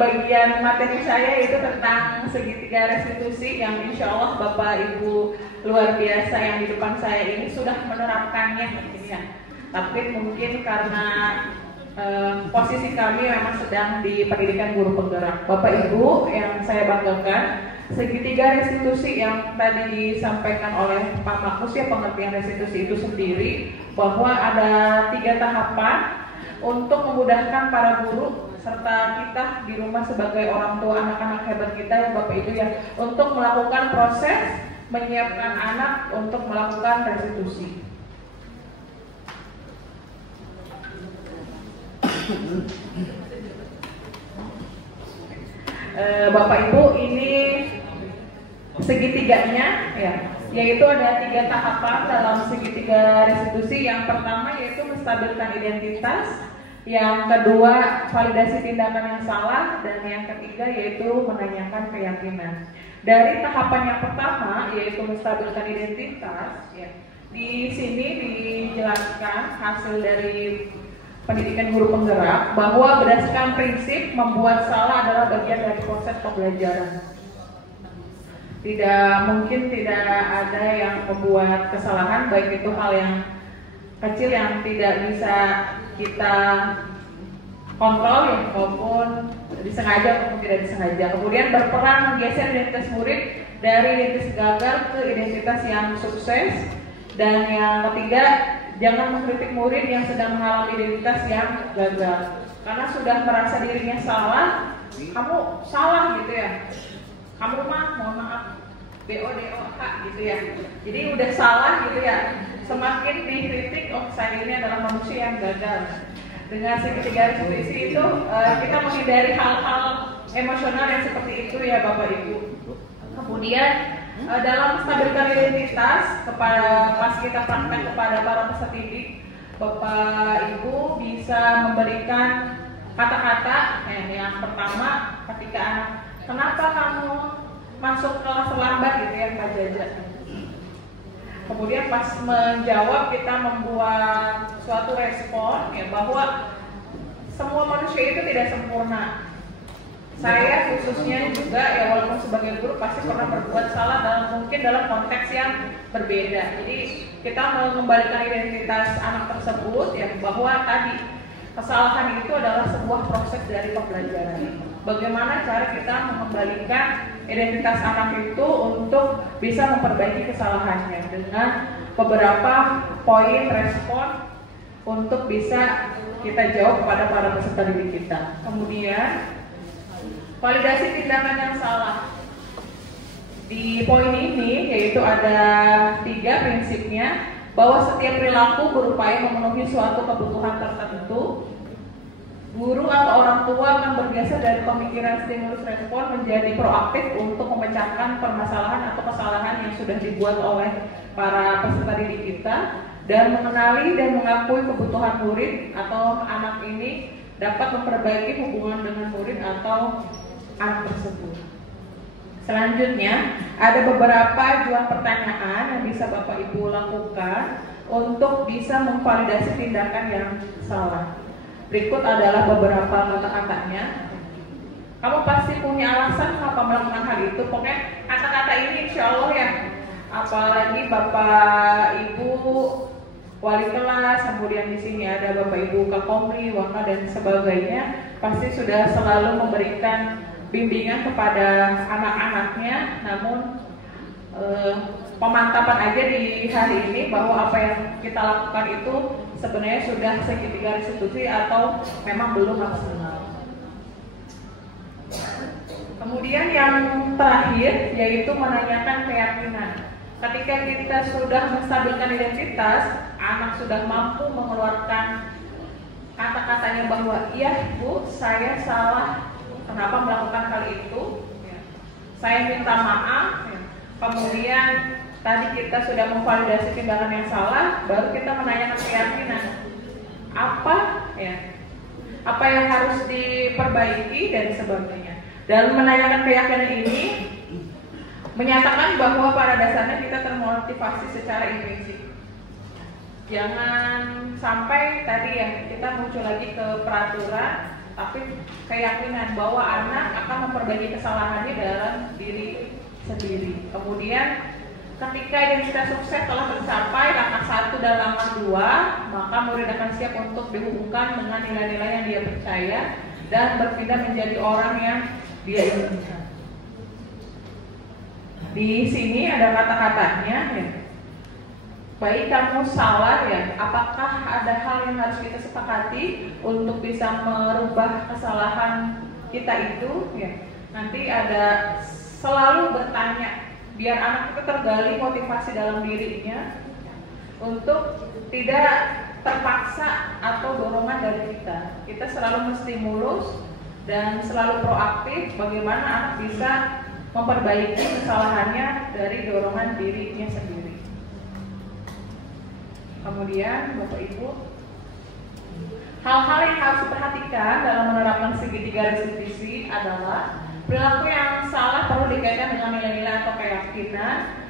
bagian materi saya itu tentang segitiga restitusi yang insya Allah Bapak Ibu luar biasa yang di depan saya ini sudah menerapkannya mungkin ya. Tapi mungkin karena posisi kami memang sedang di pendidikan guru penggerak. Bapak Ibu yang saya banggakan, segitiga restitusi yang tadi disampaikan oleh Pak Makus ya, pengertian restitusi itu sendiri bahwa ada 3 tahapan untuk memudahkan para guru serta kita di rumah sebagai orang tua anak-anak hebat kita ya Bapak Ibu ya, untuk melakukan proses menyiapkan anak untuk melakukan restitusi. Bapak Ibu, ini segitiganya ya, yaitu ada 3 tahapan dalam segitiga restitusi. Yang pertama yaitu menstabilkan identitas, yang kedua validasi tindakan yang salah, dan yang ketiga yaitu menanyakan keyakinan. Dari tahapan yang pertama yaitu menstabilkan identitas ya, di sini dijelaskan hasil dari pendidikan guru penggerak bahwa berdasarkan prinsip membuat salah adalah bagian dari proses pembelajaran. Tidak mungkin tidak ada yang membuat kesalahan, baik itu hal yang kecil yang tidak bisa kita kontrol ya, maupun disengaja maupun tidak disengaja. Kemudian berperan menggeser identitas murid dari identitas gagal ke identitas yang sukses. Dan yang ketiga, jangan mengkritik murid yang sedang mengalami identitas yang gagal, karena sudah merasa dirinya salah. Kamu salah gitu ya, kamu mah mohon maaf BODOH gitu ya, jadi udah salah gitu ya. Semakin dikritik, oh saya ini adalah manusia yang gagal. Dengan segitiga restitusi itu kita menghindari hal-hal emosional yang seperti itu ya Bapak Ibu. Kemudian dalam menstabilkan identitas, kepada pas kita praktek kepada para peserta didik, Bapak Ibu bisa memberikan kata-kata yang pertama ketika anak, kenapa kamu masuk kelas terlambat gitu ya Pak Jaja. Kemudian pas menjawab kita membuat suatu respon ya, bahwa semua manusia itu tidak sempurna. Saya khususnya juga ya, walaupun sebagai guru pasti pernah berbuat salah mungkin dalam konteks yang berbeda. Jadi kita mengembalikan identitas anak tersebut ya, bahwa tadi kesalahan itu adalah sebuah proses dari pembelajaran. Bagaimana cara kita mengembalikan identitas anak itu untuk bisa memperbaiki kesalahannya dengan beberapa poin respon untuk bisa kita jawab kepada para peserta didik kita. Kemudian validasi tindakan yang salah. Di poin ini yaitu ada 3 prinsipnya, bahwa setiap perilaku berupaya memenuhi suatu kebutuhan tertentu. Guru atau orang tua akan bergeser dari pemikiran stimulus respon menjadi proaktif untuk memecahkan permasalahan atau kesalahan yang sudah dibuat oleh para peserta didik kita, dan mengenali dan mengakui kebutuhan murid atau anak ini dapat memperbaiki hubungan dengan murid atau anak tersebut. Selanjutnya, ada beberapa jual pertanyaan yang bisa Bapak Ibu lakukan untuk bisa memvalidasi tindakan yang salah. Berikut adalah beberapa kata-katanya. Kamu pasti punya alasan kenapa melakukan hal itu. Pokoknya kata-kata ini insya Allah ya, apalagi Bapak Ibu wali kelas, kemudian di sini ada Bapak Ibu Kakomri, Waka dan sebagainya, pasti sudah selalu memberikan bimbingan kepada anak-anaknya. Namun pemantapan aja di hari ini bahwa apa yang kita lakukan itu sebenarnya sudah segitiga restitusi atau memang belum maksimal. Kemudian yang terakhir yaitu menanyakan keyakinan. Ketika kita sudah menstabilkan identitas, anak sudah mampu mengeluarkan kata-katanya bahwa iya Bu, saya salah, kenapa melakukan hal itu, saya minta maaf. Kemudian tadi kita sudah memvalidasi tindakan yang salah, baru kita menanyakan keyakinan apa yang harus diperbaiki dan sebagainya. Dan menanyakan keyakinan ini menyatakan bahwa pada dasarnya kita termotivasi secara intrinsik. Jangan sampai tadi ya kita muncul lagi ke peraturan, tapi keyakinan bahwa anak akan memperbaiki kesalahannya dalam diri sendiri. Kemudian ketika identitas sukses telah tercapai langkah 1 dan langkah 2, maka murid akan siap untuk dihubungkan dengan nilai-nilai yang dia percaya dan berpindah menjadi orang yang dia inginkan. Di sini ada kata-katanya ya. Baik kamu salah ya, apakah ada hal yang harus kita sepakati untuk bisa merubah kesalahan kita itu ya. Nanti ada selalu bertanya biar anak itu tergali motivasi dalam dirinya untuk tidak terpaksa atau dorongan dari kita. Kita selalu menstimulus dan selalu proaktif bagaimana anak bisa memperbaiki kesalahannya dari dorongan dirinya sendiri. Kemudian Bapak Ibu, hal-hal yang harus diperhatikan dalam menerapkan segitiga restitusi adalah perilaku yang salah perlu dikaitkan dengan nilai-nilai atau keyakinan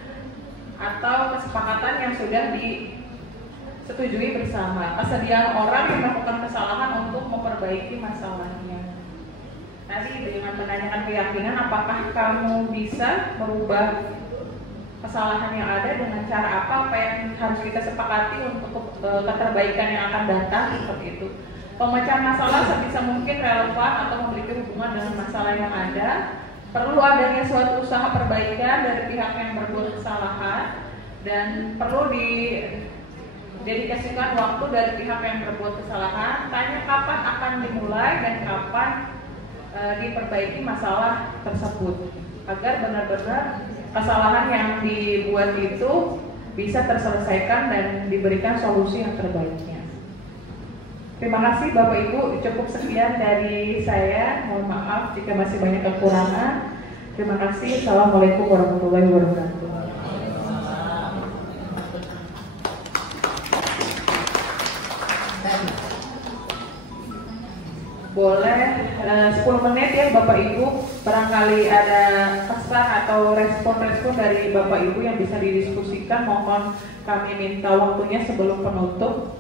atau kesepakatan yang sudah disetujui bersama. Kesediaan orang yang melakukan kesalahan untuk memperbaiki masalahnya. Tadi dengan menanyakan keyakinan, apakah kamu bisa merubah kesalahan yang ada dengan cara apa yang harus kita sepakati untuk keterbaikan yang akan datang, seperti itu. Pemecahan masalah sebisa mungkin relevan atau memiliki hubungan dengan masalah yang ada. Perlu adanya suatu usaha perbaikan dari pihak yang berbuat kesalahan dan perlu didedikasikan waktu dari pihak yang berbuat kesalahan. Tanya kapan akan dimulai dan kapan diperbaiki masalah tersebut agar benar-benar kesalahan yang dibuat itu bisa terselesaikan dan diberikan solusi yang terbaiknya. Terima kasih Bapak Ibu, cukup sekian dari saya. Mohon maaf jika masih banyak kekurangan. Terima kasih. Assalamualaikum warahmatullahi wabarakatuh. Boleh 10 menit ya Bapak Ibu, barangkali ada pesan atau respon-respon dari Bapak Ibu yang bisa didiskusikan, mohon kami minta waktunya sebelum penutup.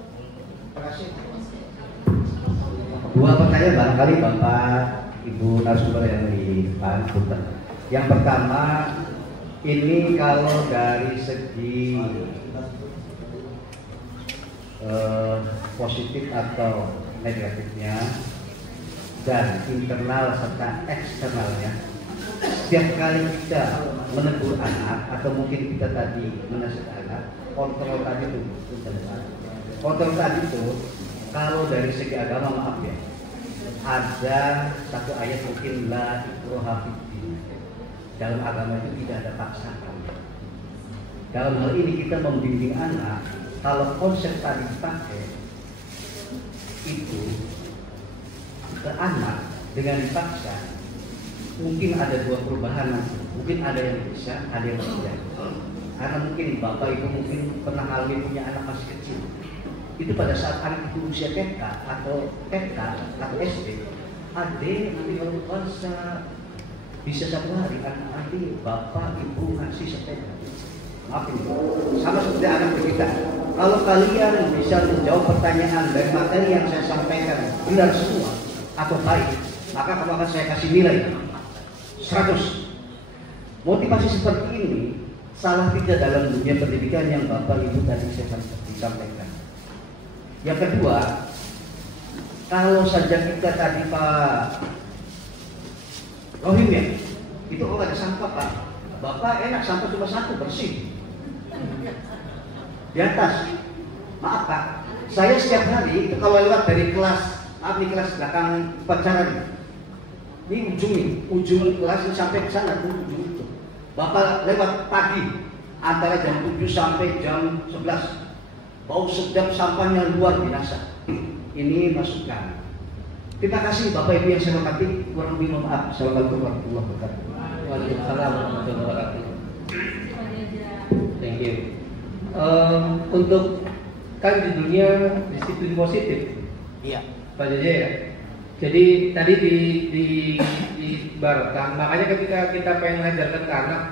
Terima kasih. Dua pertanyaan barangkali Bapak Ibu narasumber yang di depan. Yang pertama, ini kalau dari segi positif atau negatifnya dan internal serta eksternalnya, setiap kali kita menegur anak atau mungkin kita tadi menasihati anak, kontrol tadi itu kalau dari segi agama, maaf ya, ada satu ayat mungkin la ikraha fiddin. Dalam agama itu tidak ada paksaan. Dalam hal ini kita membimbing anak, kalau konsep tadi dipakai itu ke anak dengan dipaksa, mungkin ada dua perubahan nanti. Mungkin ada yang bisa, ada yang tidak. Karena mungkin Bapak Ibu mungkin pernah alami punya anak masih kecil. Itu pada saat anak itu usia TK atau SD, adik nanti kalau puasa bisa satu hari anak nanti Bapak Ibu ngasih sepeda. Maaf ini, sama seperti anak kita. Kalau kalian bisa menjawab pertanyaan dari materi yang saya sampaikan benar semua atau baik, maka kamu akan saya kasih nilai 100. Motivasi seperti ini salah tidak dalam dunia pendidikan yang Bapak Ibu tadi saya sampaikan. Yang kedua, kalau saja kita tadi Pak Rohim ya, itu kalau ada sampah Pak, Bapak enak sampah cuma satu bersih di atas. Maaf Pak, saya setiap hari itu kalau lewat dari kelas, maaf nih kelas belakang pacaran, ini ujung kelas ini sampai ke sana tuh ujung itu. Bapak lewat pagi antara jam 7 sampai jam 11. Bau sedap sampahnya luar biasa. Ini masukan. Terima kasih Bapak Ibu yang saya hormati. Kurang lebih maaf. Assalamualaikum warahmatullahi wabarakatuh. Waalaikumsalam warahmatullahi wabarakatuh. Thank you. Untuk kan di dunia disiplin positif. Iya. Pak Jaja ya. Jadi tadi diibaratkan, makanya ketika kita pengen ngajarkan ke anak,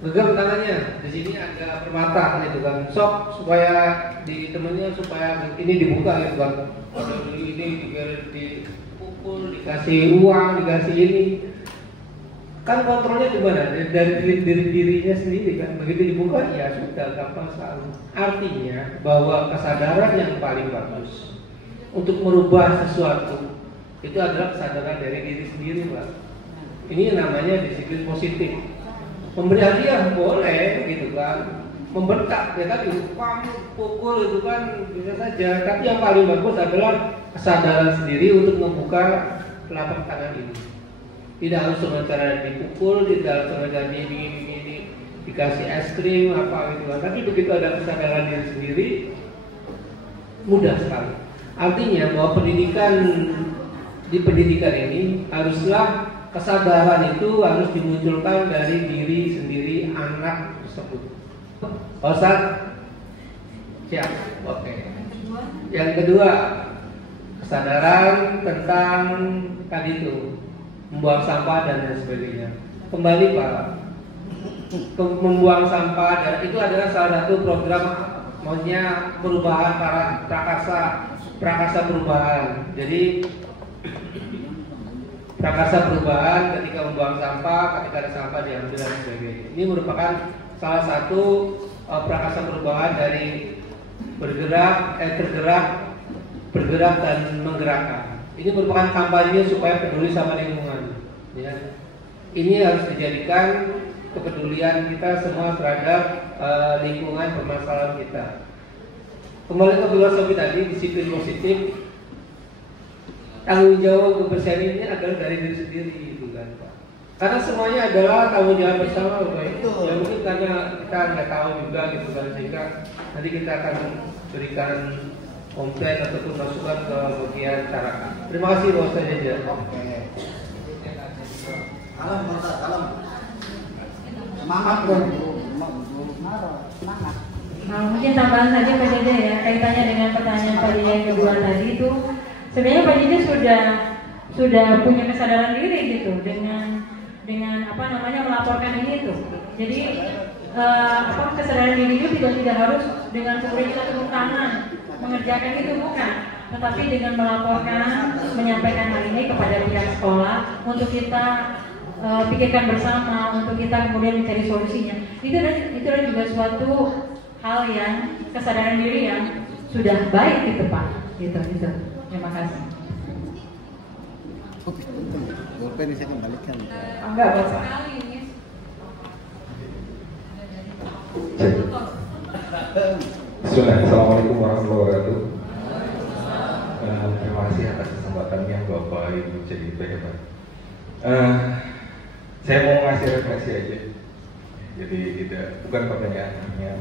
genggam tangannya, di sini ada permata gitu kan, sok supaya di temennya supaya ini dibuka gitu kan, kalau ini dipukul, dikasih uang, dikasih ini, kan kontrolnya gimana? Dari dirinya sendiri kan, begitu dibuka ya sudah gampang selalu. Artinya bahwa kesadaran yang paling bagus untuk merubah sesuatu itu adalah kesadaran dari diri sendiri, Pak. Ini namanya disiplin positif. Memberi hadiah boleh gitu kan, membentak ya tadi, pukul itu kan bisa saja. Tapi yang paling bagus adalah kesadaran sendiri untuk membuka telapak tangan ini. Tidak harus dengan cara dipukul, tidak harus dengan cara ini dikasih es krim apa gitu kan. Tapi begitu ada kesadaran diri sendiri, mudah sekali. Artinya bahwa di pendidikan ini haruslah kesadaran itu harus dimunculkan dari diri sendiri anak tersebut. Ustaz? Siap? Oke. Yang kedua, kesadaran tentang tadi itu membuang sampah dan lain sebagainya. Kembali Pak, membuang sampah dan itu adalah salah satu program, maksudnya perubahan para prakarsa perubahan. Jadi prakarsa perubahan ketika membuang sampah, ketika ada sampah diambil dan sebagainya. Ini merupakan salah satu prakarsa perubahan dari bergerak dan menggerakkan. Ini merupakan kampanye supaya peduli sama lingkungan. Ya. Ini harus dijadikan kepedulian kita semua terhadap lingkungan permasalahan kita. Kembali ke filosofi tadi, disiplin positif. Tanggung jawab kebersihan ini adalah dari diri sendiri gitu kan Pak. Karena semuanya adalah tanggung jawab bersama Pak. Itu ya mungkin karena kita nggak tahu juga gitu kan, sehingga nanti kita akan berikan komplain ataupun masukan ke bagian cara. Terima kasih Pak Ustaz Jaja. Oke. Alam Ustaz, alam. Semangat dong. Semangat. Nah, mungkin tambahan saja Pak Jaja ya, kaitannya dengan pertanyaan Pak Jaja yang kedua tadi itu. Sebenarnya Pak Jaja sudah punya kesadaran diri gitu dengan apa namanya melaporkan ini tuh. Jadi kesadaran diri itu tidak harus dengan kemudian kita turun tangan mengerjakan itu, bukan, tetapi dengan melaporkan, menyampaikan hal ini kepada pihak sekolah untuk kita pikirkan bersama, untuk kita kemudian mencari solusinya. Itu adalah juga suatu hal yang kesadaran diri yang sudah baik gitu Pak. Gitu. Terima kasih. Bolpen saya kembalikan. Enggak, Bapak. Assalamualaikum warahmatullahi wabarakatuh. Terima kasih atas kesempatannya Bapak Ibu CDP. Saya mau ngasih refleksi aja. Jadi bukan pertanyaannya.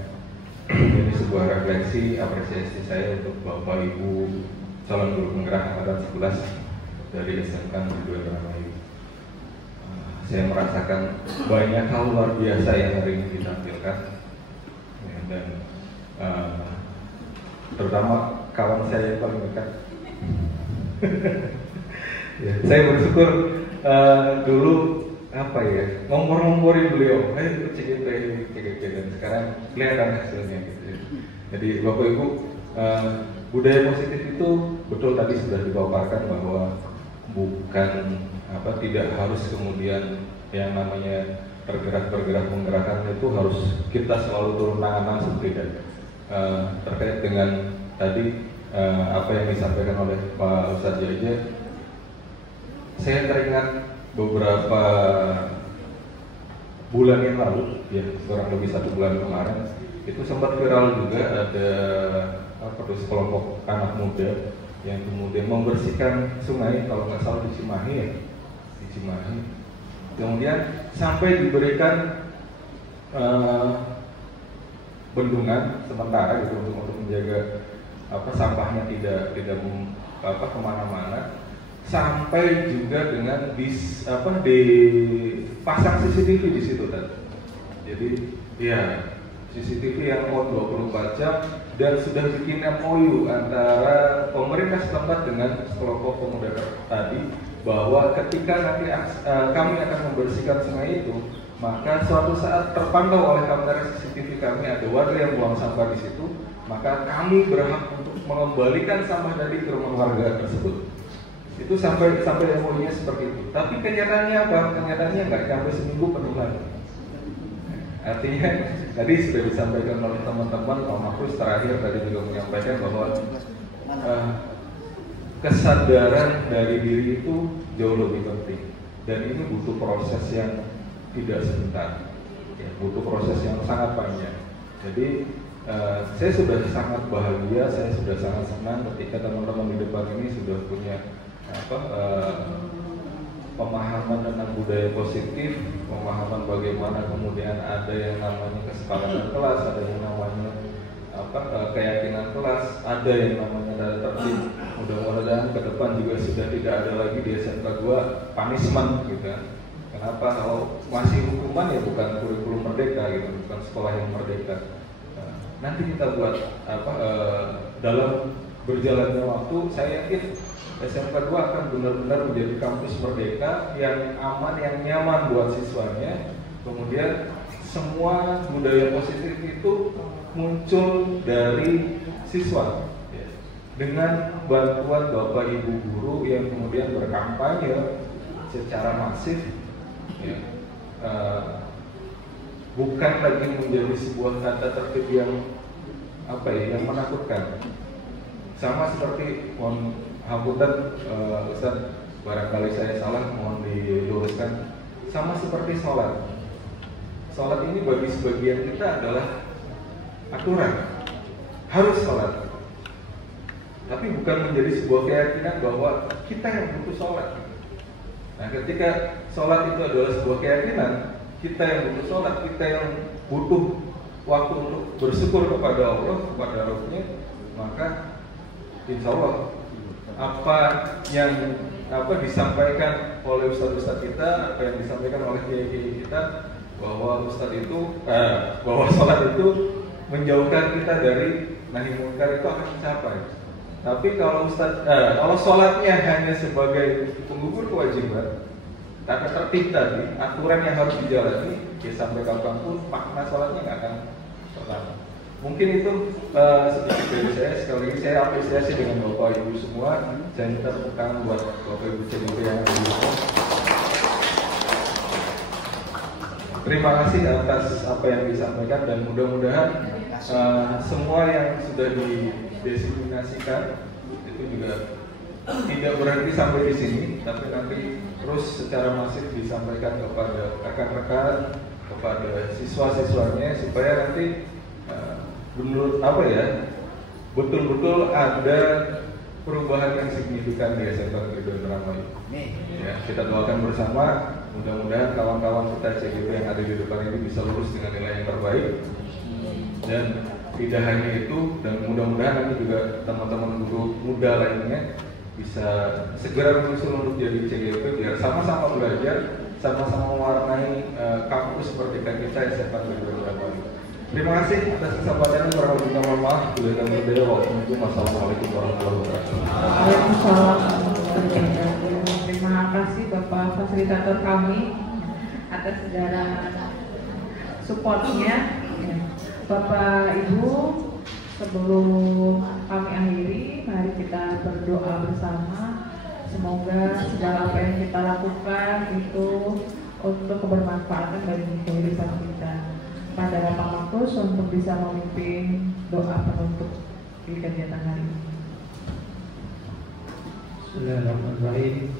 Ini sebuah refleksi apresiasi saya untuk Bapak Ibu calon guru penggerak angkatan 11 dari SMK Negeri Indramayu. Saya merasakan banyak hal luar biasa yang hari ini ditampilkan, ya, dan terutama kawan saya yang paling dekat. Ya, saya bersyukur dulu ngompor-ngomporin beliau, ayo CGP, dan sekarang kelihatan hasilnya gitu. Jadi Bapak Ibu, budaya positif itu betul tadi sudah dipaparkan bahwa bukan tidak harus kemudian yang namanya bergerak menggerakkan itu harus kita selalu turun tangan langsung, tidak. Terkait dengan tadi apa yang disampaikan oleh Pak Ustadz Jaja, saya teringat beberapa bulan yang lalu, ya kurang lebih 1 bulan kemarin, itu sempat viral juga ada sekelompok anak muda yang kemudian membersihkan sungai, kalau nggak salah di Cimahi ya, kemudian sampai diberikan bendungan sementara gitu untuk menjaga sampahnya tidak kemana-mana, sampai juga dengan dipasang CCTV di situ tadi. Jadi ya CCTV yang 24 jam dan sudah bikin MOU antara pemerintah setempat dengan kelompok pemuda tadi bahwa ketika nanti kami akan membersihkan sungai itu, maka suatu saat terpantau oleh kamera CCTV kami ada warga yang buang sampah di situ, maka kami berhak untuk mengembalikan sampah tadi ke rumah warga tersebut. Itu sampai MOU-nya seperti itu. Tapi kenyataannya apa? Kenyataannya nggak sampai seminggu penuh lagi. Artinya tadi sudah disampaikan oleh teman-teman, Pak Mahfuz terakhir tadi juga menyampaikan bahwa kesadaran dari diri itu jauh lebih penting, dan ini butuh proses yang tidak sebentar, ya, butuh proses yang sangat panjang. Jadi saya sudah sangat bahagia, saya sudah sangat senang ketika teman-teman di depan ini sudah punya pemahaman tentang budaya positif, pemahaman bagaimana kemudian ada yang namanya kesepakatan kelas, ada yang namanya keyakinan kelas, ada yang namanya tata tertib. Mudah-mudahan ke depan juga sudah tidak ada lagi di SMK 2 punishment gitu kan. Kenapa? Kalau masih hukuman ya bukan kurikulum merdeka gitu, bukan sekolah yang merdeka. Nanti kita buat dalam berjalannya waktu, saya yakin SMK 2 akan benar-benar menjadi kampus merdeka yang aman, yang nyaman buat siswanya. Kemudian semua budaya positif itu muncul dari siswa, ya, dengan bantuan Bapak Ibu guru yang kemudian berkampanye secara masif, ya, bukan lagi menjadi sebuah tata tertib yang yang menakutkan. Sama seperti Hapunten, Ustaz, barangkali saya salah, mohon diluruskan. Sama seperti sholat. Sholat ini bagi sebagian kita adalah aturan, harus sholat. Tapi bukan menjadi sebuah keyakinan bahwa kita yang butuh sholat. Nah, ketika sholat itu adalah sebuah keyakinan, kita yang butuh sholat, kita yang butuh waktu untuk bersyukur kepada Allah, kepada Rabb-Nya, maka insya Allah apa yang disampaikan oleh ustadz-ustadz kita, apa yang disampaikan oleh kiai-kiai kita, bahwa bahwa sholat itu menjauhkan kita dari nahi munkar, itu akan tercapai. Tapi kalau kalau sholatnya hanya sebagai penggugur kewajiban, tata tertib tadi, aturan yang harus dijalani, ya sampai kapanpun makna sholatnya nggak akan terlalu. Mungkin itu sedikit dari saya. Sekali lagi saya apresiasi dengan Bapak Ibu semua. Saya minta tepuk tangan buat Bapak Ibu CDP yang ada di sini. Terima kasih atas apa yang disampaikan, dan mudah-mudahan semua yang sudah didesiminasikan itu juga tidak berhenti sampai di sini, tapi nanti terus secara masif disampaikan kepada rekan-rekan, kepada siswa-siswanya, supaya nanti menurut betul-betul ada perubahan yang signifikan di SMK Negeri 2 Indramayu. Ya, kita doakan bersama, mudah-mudahan kawan-kawan kita CGP yang ada di depan ini bisa lulus dengan nilai yang terbaik. Dan tidak hanya itu, dan mudah-mudahan nanti juga teman-teman guru muda lainnya bisa segera menyusul untuk jadi CGP, biar sama-sama belajar, sama-sama mewarnai kampus merdeka kita SMK Negeri 2 Indramayu. Terima kasih atas kesabarannya. Kurang lebihnya mohon maaf. Bila kami berdaya, wassalamualaikum warahmatullahi wabarakatuh. Waalaikumsalam. Terima kasih Bapak fasilitator kami atas segala supportnya. Bapak Ibu, sebelum kami akhiri, mari kita berdoa bersama. Semoga segala apa yang kita lakukan itu untuk kebermanfaatan bagi kehidupan kita. Pada Bapak Mahfuz untuk bisa memimpin doa penutup di kegiatan hari ini. Bismillahirrahmanirrahim.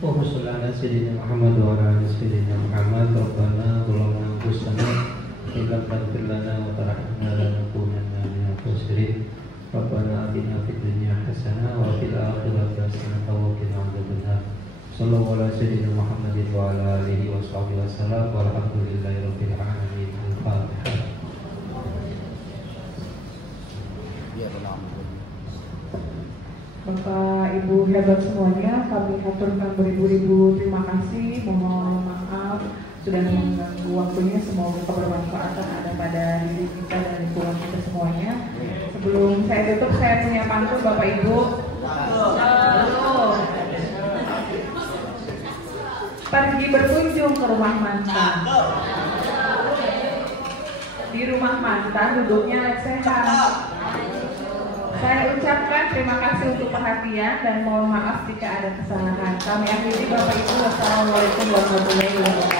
Allahumma shalli ala sayyidina Muhammad wa ala ali sayyidina Muhammad. Rabbana zalamna anfusana wa lam taghfir lana wa tarhamna lanakunanna minal khasirin. Rabbana atina fid dunya hasanah wa fil akhirati hasanah wa qina adzabannar. Sallallahu ala sayyidina Muhammadin wa ala alihi wa sahbihi wasallam. Walhamdulillahi rabbil alamin. Bapak Ibu hebat semuanya, kami haturkan beribu-ribu terima kasih. Mohon maaf sudah mengganggu waktunya. Semoga kebermanfaatan ada pada diri kita dan lingkungan kita semuanya. Sebelum saya tutup, saya punya pantun Bapak Ibu. Pergi berkunjung ke rumah mantan. Di rumah mantan duduknya sehat. Saya ucapkan terima kasih untuk perhatian dan mohon maaf jika ada kesalahan. Kami akhiri Bapak Ibu. Wassalamualaikum warahmatullahi wabarakatuh.